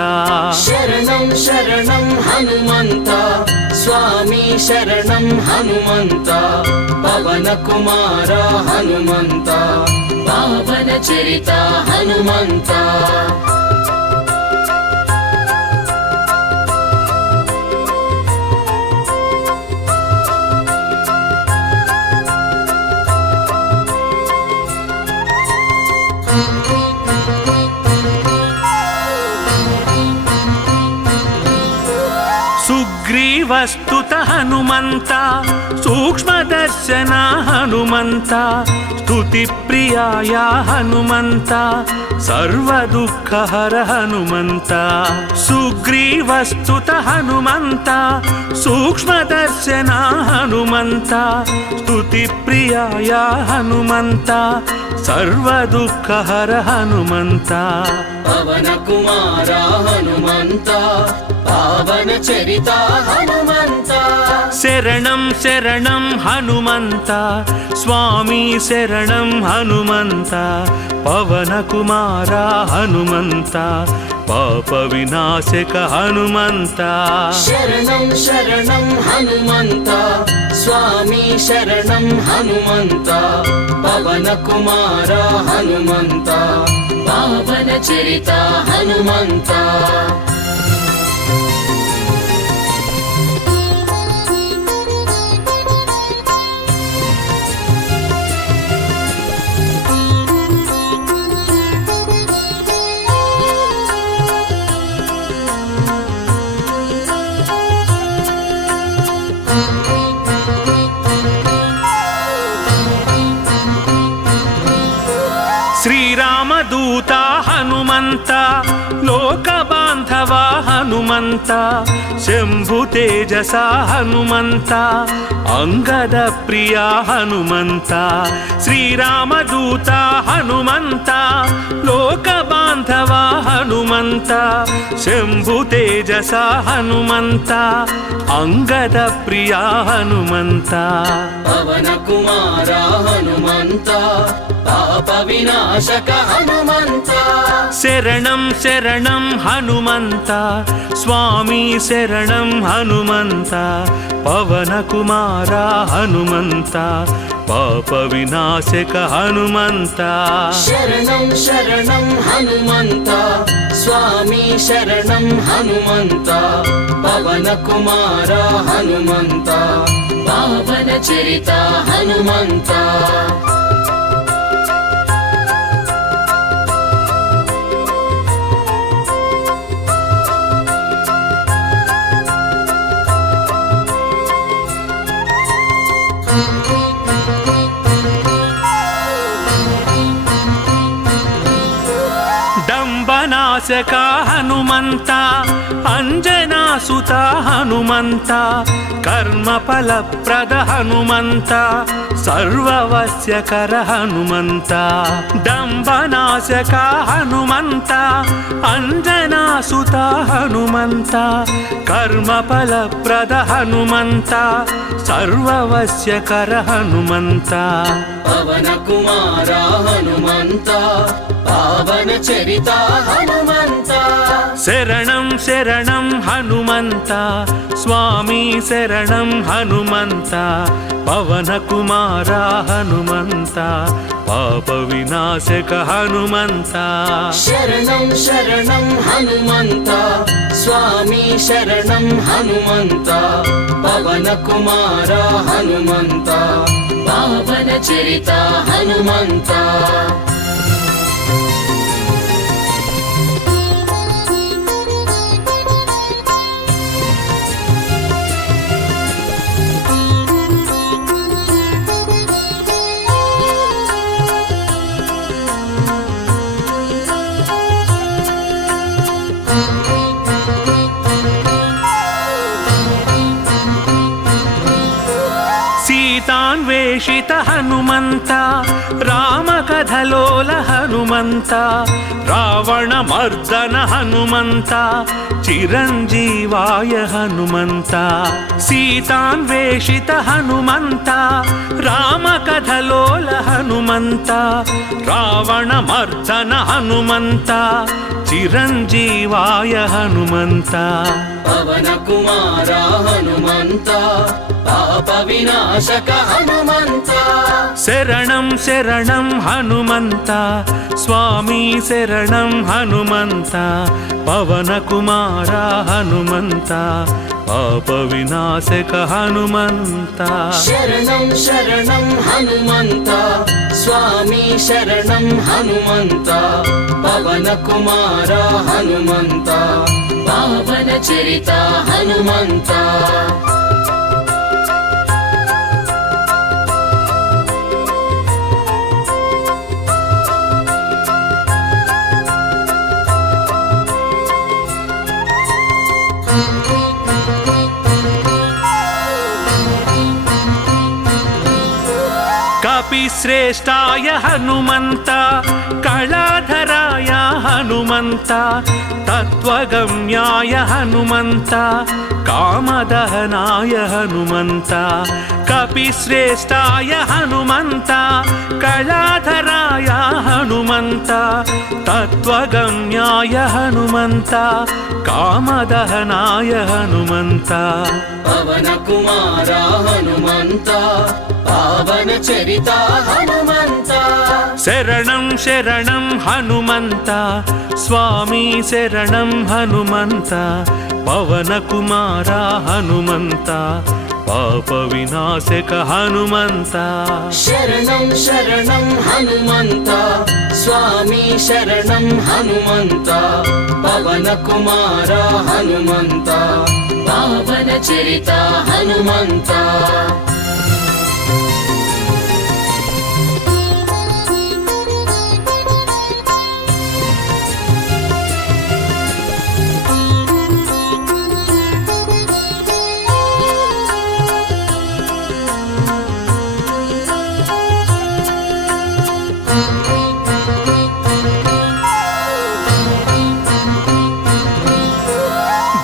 శరణం శరణం హనుమంత స్వామి శరణం హనుమంత పవన కుమార హనుమంత పావన చరిత హనుమంత సుగ్రీవస్తుత హనుమంత సూక్ష్మదర్శన హనుమంత స్తుతి ప్రియాయ హనుమంత సర్వదుఃఖహర హనుమంత సుగ్రీవస్తుత హనుమంత సూక్ష్మదర్శన హనుమంత స్తుతి ప్రియాయ హనుమంత సర్వదుఃఖహర హనుమంత పవన కుమార హనుమంత పావన చరిత హనుమంత శరణం శరణం హనుమంత స్వామి శరణం హనుమంత పవన కుమార హనుమంత పాప వినాశక హనుమంత శరణం శరణం హనుమంత స్వామి శరణం హనుమంత పవన కుమార హనుమంత పావన చరిత హనుమంత శ్రీరామదూత హనుమంత లోక బాంధవ హనుమంత శంభు తేజస హనుమంత అంగద ప్రియ హనుమంత శ్రీరామదూత హనుమంత లోక బాంధవ హనుమంత శంభు తేజస హనుమంత అంగద ప్రియ హనుమంత పవన కుమార హనుమంత పాప వినాశక హనుమంత శరణం శరణం హనుమంత స్వామి శరణం హనుమంత పవన కుమార హనుమంత పాప వినాశక హనుమంత శరణం శరణం హనుమంత స్వామి శరణం హనుమంత పవన కుమార హనుమంత పావన చరిత హనుమంత డంబనాశక హనుమంత అంజనాసుత హనుమంత కర్మఫలప్రద హనుమంత సర్వవశ్యకర హనుమంత డంబనాశక హనుమంత అంజనాసుత హనుమంత కర్మఫలప్రద హనుమంత సర్వవశ్యకర హనుమంత పవన కుమార హనుమంత పావన చరిత హనుమంత శరణం శరణం హనుమంత స్వామి శరణం హనుమంత పవన కుమార హనుమంత పాప వినాశక హనుమంత శరణం శరణం హనుమంత స్వామి శరణం హనుమంత పవన కుమార హనుమంత పావన చరిత హనుమంత సీతాన్వేషిత హనుమంత రామకథ ಕಥಲೋಲ ಹನುಮಂತ ರಾವಣ ಮರ್ದನ ಹನುಮಂತ ಚಿರಂಜೀವಾಯ ಹನುಮಂತ ಸೀತಾನ್ವೇಷಿತ ಹನುಮಂತ ರಾಮ ಕಥಲೋಲ ಹನುಮಂತ ರಾವಣ ಮರ್ದನ ಹನುಮಂತ ಚಿರಂಜೀವಾಯ ಹನುಮಂತ ಪವನ ಕುಮಾರ ಹನುಮಂತ ಪಾಪ ವಿನಾಶಕ ಹನುಮಂತ ಶರಣಂ ಶರಣಂ ಹನುಮಂತ ಸ್ವಾಮಿ ಶರಣಂ ಹನುಮಂತ ಪವನ ಕುಮಾರ ಹನುಮಂತ ಪಾಪ ವಿನಾಶಕ ಹನುಮಂತ ಶರಣಂ ಶರಣಂ ಹನುಮಂತ ಸ್ವಾಮಿ ಶರಣಂ ಹನುಮಂತ ಪವನ ಕುಮಾರ ಹನುಮಂತ ಪಾವನ ಚರಿತ ಹನುಮಂತ ಕಪಿಶ್ರೇಷ್ಠಾಯ ಹನುಮಂತ ಕಳಾಧರಾಯ ಹನುಮಂತ ತತ್ವಗಮ್ಯಾಯ ಹನುಮಂತ ಕಾಮದಹನಾಯ ಹನುಮಂತ ಕಪಿಶ್ರೇಷ್ಠಾಯ ಹನುಮಂತ ಕಳಾಧರಾಯ ಹನುಮಂತ ತತ್ವಗಮ್ಯಾಯ ಹನುಮಂತ ಕಾಮದಹನಾಯ ಹನುಮಂತ ಪವನ ಕುಮಾರ ಹನುಮಂತ ಪಾವನ ಚರಿತ ಹನುಮಂತ ಶರಣಂ ಶರಣಂ ಹನುಮಂತ ಸ್ವಾಮಿ ಶರಣಂ ಹನುಮಂತ ಪವನ ಕುಮಾರ ಹನುಮಂತ ಪಾಪ ವಿನಾಶಕ ಹನುಮಂತ ಶರಣಂ ಶರಣಂ ಹನುಮಂತ ಸ್ವಾಮಿ ಶರಣಂ ಹನುಮಂತ ಪವನ ಕುಮಾರ ಹನುಮಂತ ಪಾವನ ಚರಿತ ಹನುಮಂತ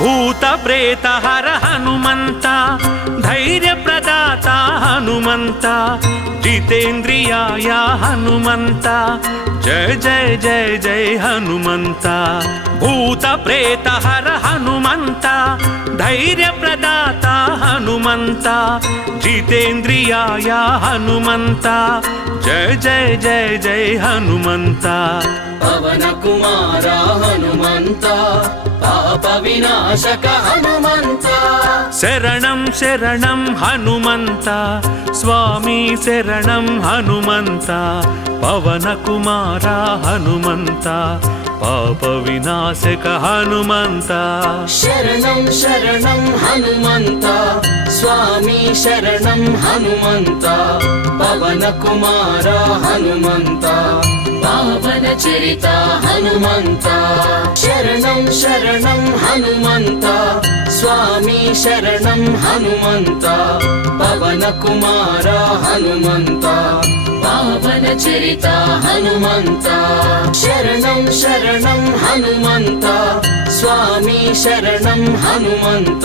ಭೂತ ಪ್ರೇತ ಹರ ಹನುಮಂತ ಧೈರ್ಯ ಪ್ರದಾತ ಹನುಮಂತ ಜಿತೇಂದ್ರಿಯಾಯ ಹನುಮಂತ ಜಯ ಜಯ ಜಯ ಜಯ ಹನುಮಂತ ಭೂತ ಪ್ರೇತ ಹರ ಹನುಮಂತ ಧೈರ್ಯ ಪ್ರದಾತ ಹನುಮಂತ ಜಿತೇಂದ್ರಿಯಾಯ ಹನುಮಂತ ಜಯ ಜಯ ಜಯ ಜಯ ಹನುಮಂತ ಪವನ ಕುಮಾರ ಹನುಮಂತ ಪಾಪ ವಿನಾಶಕ ಹನುಮಂತ ಶರಣಂ ಶರಣಂ ಹನುಮಂತ ಸ್ವಾಮಿ ಶರಣಂ ಹನುಮಂತ ಪವನ ಕುಮಾರ ಹನುಮಂತ ಪಾಪ ವಿನಾಶಕ ಹನುಮಂತ ಶರಣಂ ಶರಣಂ ಹನುಮಂತ ಸ್ವಾಮಿ ಶರಣಂ ಹನುಮಂತ ಪವನ ಕುಮಾರ ಹನುಮಂತ ಪಾವನ ಚರಿತ ಹನುಮಂತ ಶರಣಂ ಶರಣಂ ಹನುಮಂತ ಸ್ವಾಮಿ ಶರಣಂ ಹನುಮಂತ ಪವನ ಕುಮಾರ ಹನುಮಂತ ಪಾವನ ಚರಿತ ಹನುಮಂತ ಶರಣಂ ಶರಣಂ ಹನುಮಂತ ಸ್ವಾಮಿ ಶರಣಂ ಹನುಮಂತ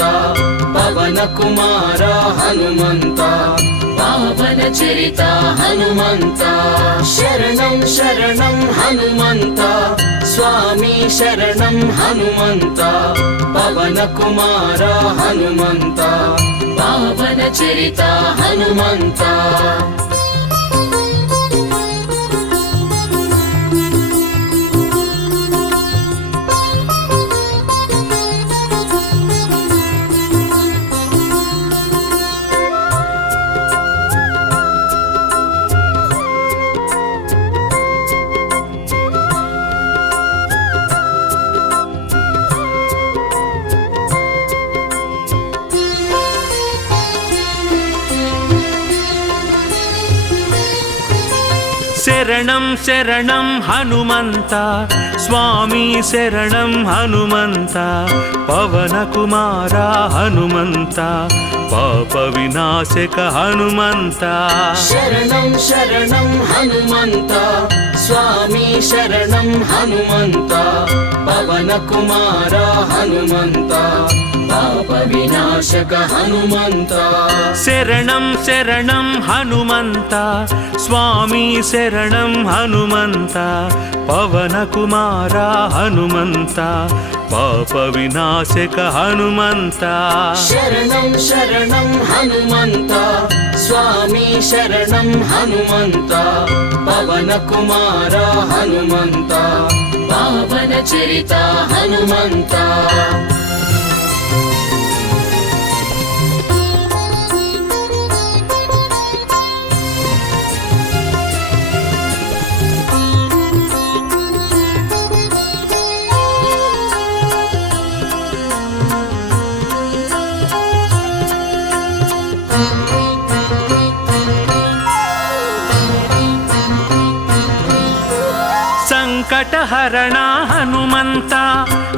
ಪವನ ಕುಮಾರ ಹನುಮಂತ ಪಾವನ ಚರಿತ ಹನುಮಂತ ಶರಣಂ ಶರಣಂ ಹನುಮಂತ ಸ್ವಾಮಿ ಶರಣಂ ಹನುಮಂತ ಪವನ ಕುಮಾರ ಹನುಮಂತ ಪಾವನ ಚರಿತ ಹನುಮಂತ శరణం శరణం హనుమంత స్వామి శరణం హనుమంత పవన కుమార హనుమంత పాప వినాశక హనుమంత శరణం శరణం హనుమంత స్వామి శరణం హనుమంత పవన కుమార హనుమంత పాప వినాశక హనుమంత శరణం శరణం హనుమంత స్వామి శరణం హనుమంత పవన కుమార హనుమంత పాప వినాశక హనుమంత శరణం శరణం హనుమంత స్వామి శరణం హనుమంత పవన కుమార హనుమంత పావన చరిత హనుమంత ಸಂಕಟಹರಣ ಹನುಮಂತ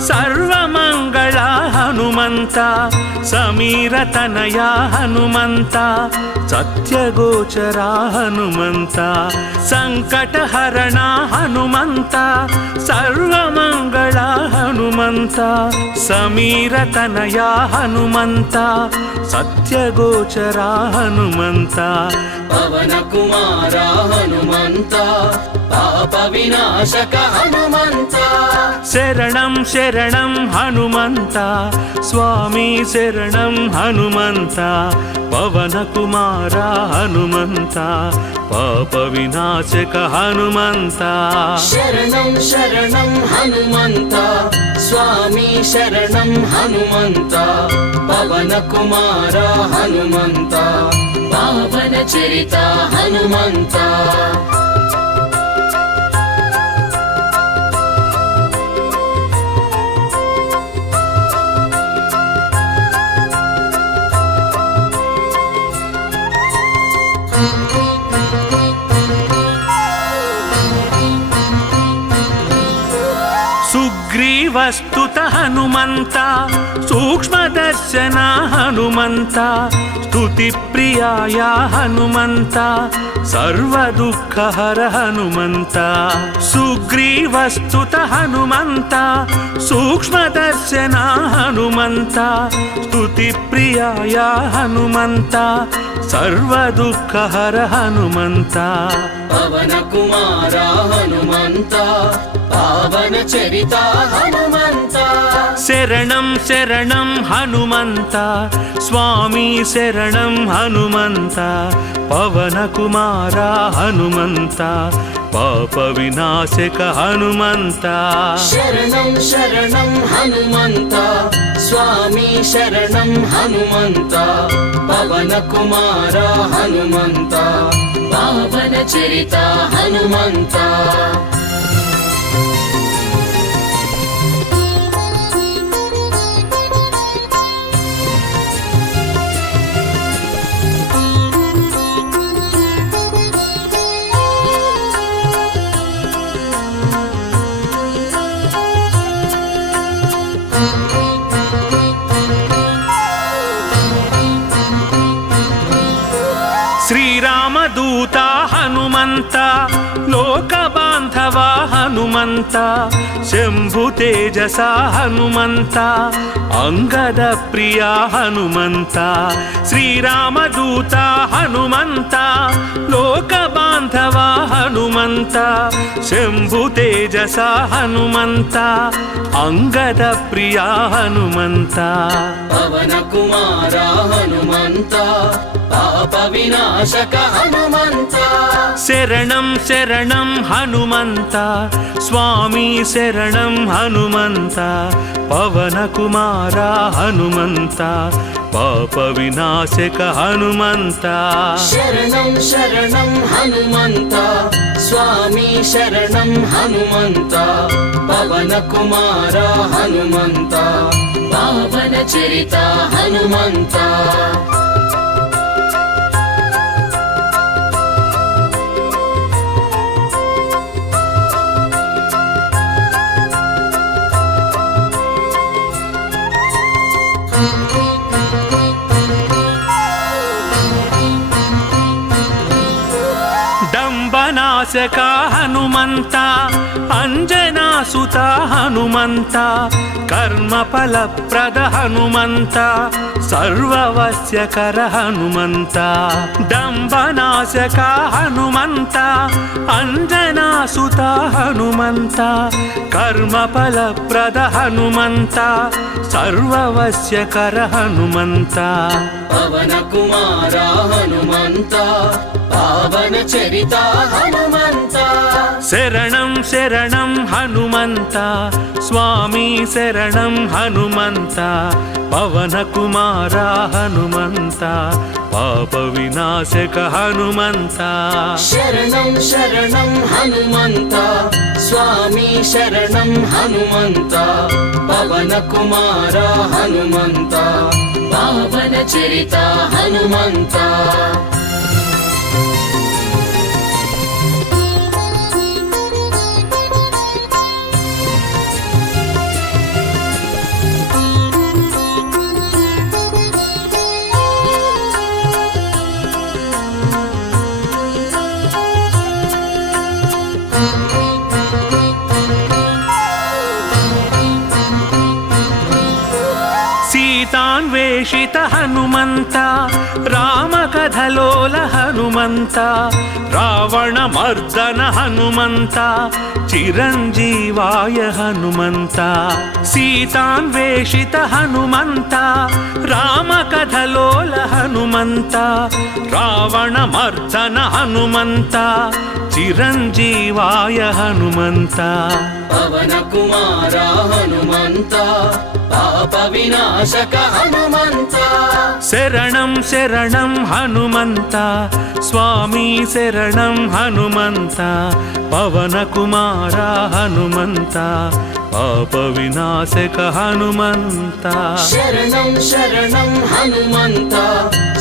ಸರ್ವಮಂಗಳ ಹನುಮಂತ ಸಮೀರತನಯ ಹನುಮಂತ ಸತ್ಯಗೋಚರ ಹನುಮಂತ ಸಂಕಟಹರಣ ಹನುಮಂತ ಸರ್ವಮಂಗಳ ಹನುಮಂತ ಸಮೀರತನಯ ಹನುಮಂತ ಸತ್ಯಗೋಚರ ಹನುಮಂತ పవన కుమార హనుమంత పాప వినాశక హనుమంత శరణం శరణం హనుమంత స్వామి శరణం హనుమంత పవన కుమార హనుమంత పాప వినాశక హనుమంత శరణం శరణం హనుమంత స్వామి శరణం హనుమంత పవన కుమార హనుమంత పావన చరిత హనుమంత సుగ్రీవస్తుత హనుమంత సూక్ష్మదర్శన హనుమంత స్తుతి ప్రియాయ హనుమంత సర్వదుఃఖహర హనుమంత సుగ్రీవస్తుత హనుమంత సూక్ష్మదర్శన హనుమంత స్తుతి ప్రియాయ హనుమంత సర్వదుఃఖహర హనుమంత పవన కుమార హనుమంత పావన చరిత హనుమంత శరణం శరణం హనుమంత స్వామి శరణం హనుమంత పవన కుమార హనుమంత పాప వినాశక హనుమంత శరణం శరణం హనుమంత స్వామి శరణం హనుమంత పవన కుమార హనుమంత పావన చరిత హనుమంత శ్రీరామదూత హనుమంత లోక బాంధవ హనుమంత శంభు తేజస హనుమంత అంగద ప్రియ హనుమంత శ్రీరామదూత హనుమంత లోక బాంధవ హనుమంత శంభు తేజస హనుమంత అంగద ప్రియ హనుమంత పవన కుమార హనుమంత పాప వినాశక హనుమంత శరణం శరణం హనుమంత స్వామి శరణం హనుమంత పవన కుమార హనుమంత పాప వినాశక హనుమంత శరణం శరణం హనుమంత స్వామి శరణం హనుమంత పవన కుమార హనుమంత పావన చరిత హనుమంత ವಿನಾಶಕ ಹನುಮಂತ ಅಂಜನಾಸುತ ಹನುಮಂತ ಕರ್ಮಫಲಪ್ರದ ಹನುಮಂತ ಸರ್ವವಸ್ಯಕರ ಹನುಮಂತ ದಂಬನಾಶಕ ಹನುಮಂತ ಅಂಜನಾಸುತ ಹನುಮಂತ ಕರ್ಮಫಲಪ್ರದ ಹನುಮಂತ ಸರ್ವವಸ್ಯಕರ ಹನುಮಂತ ಪವನ ಕುಮಾರ ಹನುಮಂತ ಪಾವನ ಚರಿತ ಹನುಮಂತ ಶರಣಂ ಶರಣಂ ಹನುಮಂತ ಸ್ವಾಮಿ ಶರಣಂ ಹನುಮಂತ ಪವನ ಕುಮಾರ ಹನುಮಂತ ಪಾಪ ವಿನಾಶಕ ಹನುಮಂತ ಶರಣಂ ಶರಣಂ ಹನುಮಂತ ಸ್ವಾಮಿ ಶರಣಂ ಹನುಮಂತ ಪವನ ಕುಮಾರ ಹನುಮಂತ ಪಾವನ ಚರಿತ ಹನುಮಂತ ಸೀತಾನ್ವೇಷಿತ ಹನುಮಂತ ರಾಮಕಥಲೋಲ ಹನುಮಂತ ರಾವಣ ಮರ್ದನ ಹನುಮಂತ ಚಿರಂಜೀವಾಯ ಹನುಮಂತ ಸೀತಾನ್ವೇಷಿತ ಹನುಮಂತ ರಾಮಕಥಲೋಲ ಹನುಮಂತ ರಾವಣ ಮರ್ದನ ಹನುಮಂತ ಚಿರಂಜೀವಾಯ ಹನುಮಂತ ಪವನ ಕುಮಾರ ಹನುಮಂತ ಪಾಪ ವಿನಾಶಕ ಹನುಮಂತ ಶರಣಂ ಶರಣಂ ಹನುಮಂತ ಸ್ವಾಮಿ ಶರಣಂ ಹನುಮಂತ ಪವನ ಕುಮಾರ ಹನುಮಂತ ಪಾಪ ವಿನಾಶಕ ಹನುಮಂತ ಶರಣಂ ಶರಣಂ ಹನುಮಂತ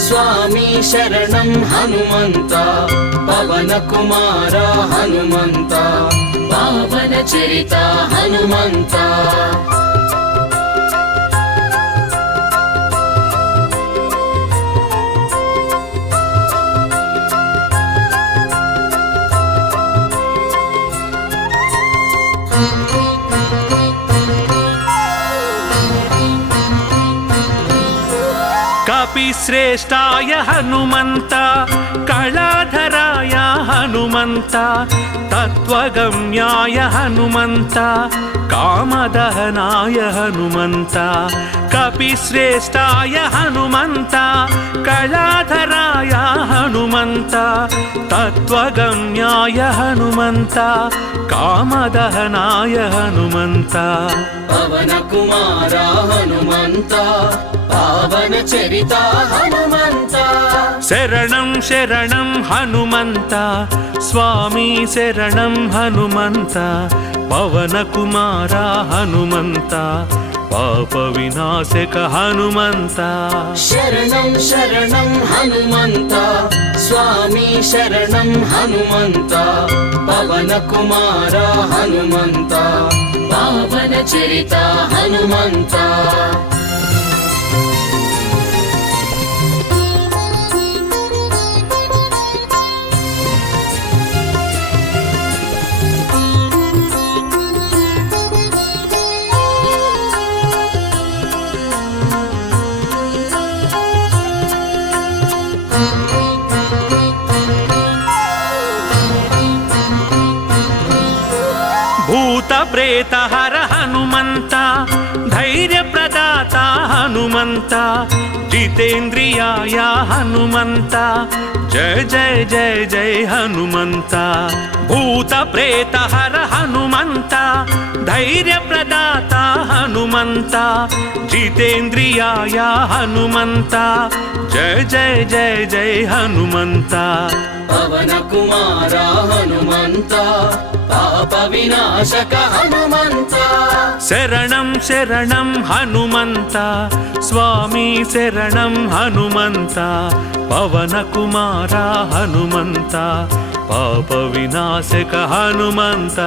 ಸ್ವಾಮಿ ಶರಣಂ ಹನುಮಂತ ಪವನ ಕುಮಾರ ಹನುಮಂತ ಪಾವನ ಚರಿತ ಹನುಮಂತ ಕಪಿಶ್ರೇಷ್ಠಾಯ ಹನುಮಂತ ಕಳಾಧರಾಯ ಹನುಮಂತ ತತ್ವಗಮ್ಯಾಯ ಹನುಮಂತ ಕಾಮದಹನಾಯ ಹನುಮಂತ ಕಪಿಶ್ರೇಷ್ಠಾಯ ಹನುಮಂತ ಕಳಾಧರಾಯ ಹನುಮಂತ ತತ್ವಗಮ್ಯಾಯ ಹನುಮಂತ ಕಾಮದಹನಾಯ ಹನುಮಂತ ಪವನ ಕುಮಾರ ಹನುಮಂತ ಪಾವನ ಚರಿತ ಹನುಮಂತ ಶರಣಂ ಶರಣಂ ಹನುಮಂತ ಸ್ವಾಮಿ ಶರಣಂ ಹನುಮಂತ ಪವನ ಕುಮಾರ ಹನುಮಂತ ಪಾಪ ವಿನಾಶಕ ಹನುಮಂತ ಶರಣಂ ಶರಣಂ ಹನುಮಂತ ಸ್ವಾಮಿ ಶರಣಂ ಹನುಮಂತ ಪವನ ಕುಮಾರ ಹನುಮಂತ ಪಾವನ ಚರಿತ ಹನುಮಂತ ಭೂತ ಪ್ರೇತ ಹರ ಹನುಮಂತ ಧೈರ್ಯ ಪ್ರದಾತ ಹನುಮಂತ ಜಿತೇಂದ್ರಿಯಾಯ ಹನುಮಂತ ಜಯ ಜಯ ಜಯ ಜಯ ಹನುಮಂತ ಭೂತ ಪ್ರೇತ ಹರ ಹನುಮಂತ ಧೈರ್ಯ ಪ್ರದಾತ ಹನುಮಂತ ಜಿತೇಂದ್ರಿಯಾಯ ಹನುಮಂತ ಜಯ ಜಯ ಜಯ ಜಯ ಹನುಮಂತ ಪವನ ಕುಮಾರ ಹನುಮಂತ ಪಾಪ ವಿನಾಶಕ ಹನುಮಂತ ಶರಣಂ ಶರಣಂ ಹನುಮಂತ ಸ್ವಾಮಿ ಶರಣಂ ಹನುಮಂತ ಪವನ ಕುಮಾರ ಹನುಮಂತ ಪಾಪ ವಿನಾಶಕ ಹನುಮಂತ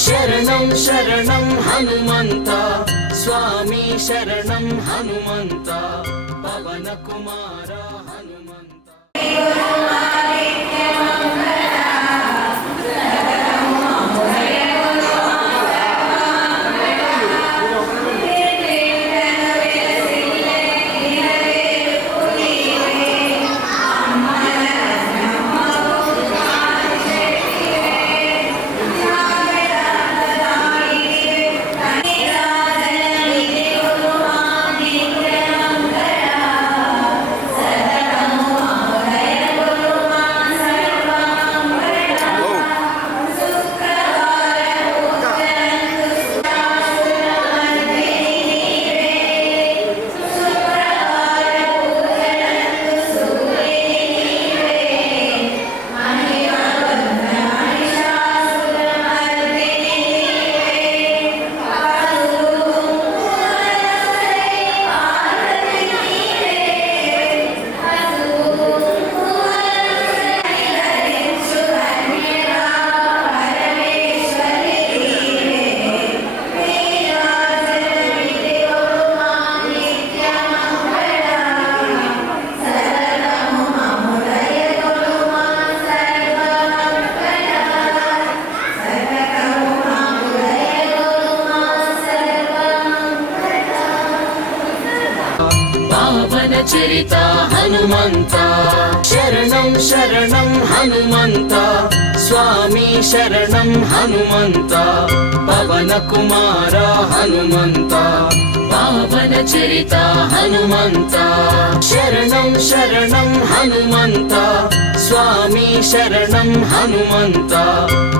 ಶರಣಂ ಶರಣಂ ಹನುಮಂತ ಸ್ವಾಮಿ ಶರಣಂ ಹನುಮಂತ ಪವನ ಕುಮಾರ ಹನುಮಂತ పవన చరిత హనుమంత శరణం శరణం హనుమంత స్వామి శరణం హనుమంత పవన కుమార హనుమంత పావన చరిత హనుమంత శరణం శరణం హనుమంత స్వామి శరణం హనుమంత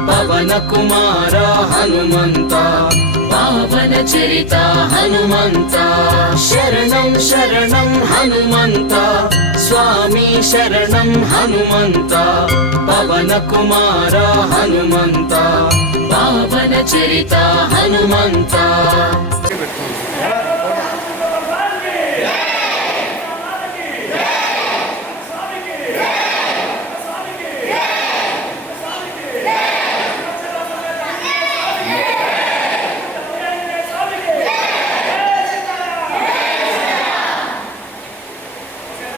పవన కుమార హనుమంత పావన చరిత హనుమంత శరణం శరణం హనుమంత స్వామి శరణం హనుమంత పవన కుమార హనుమంత పావన చరిత హనుమంత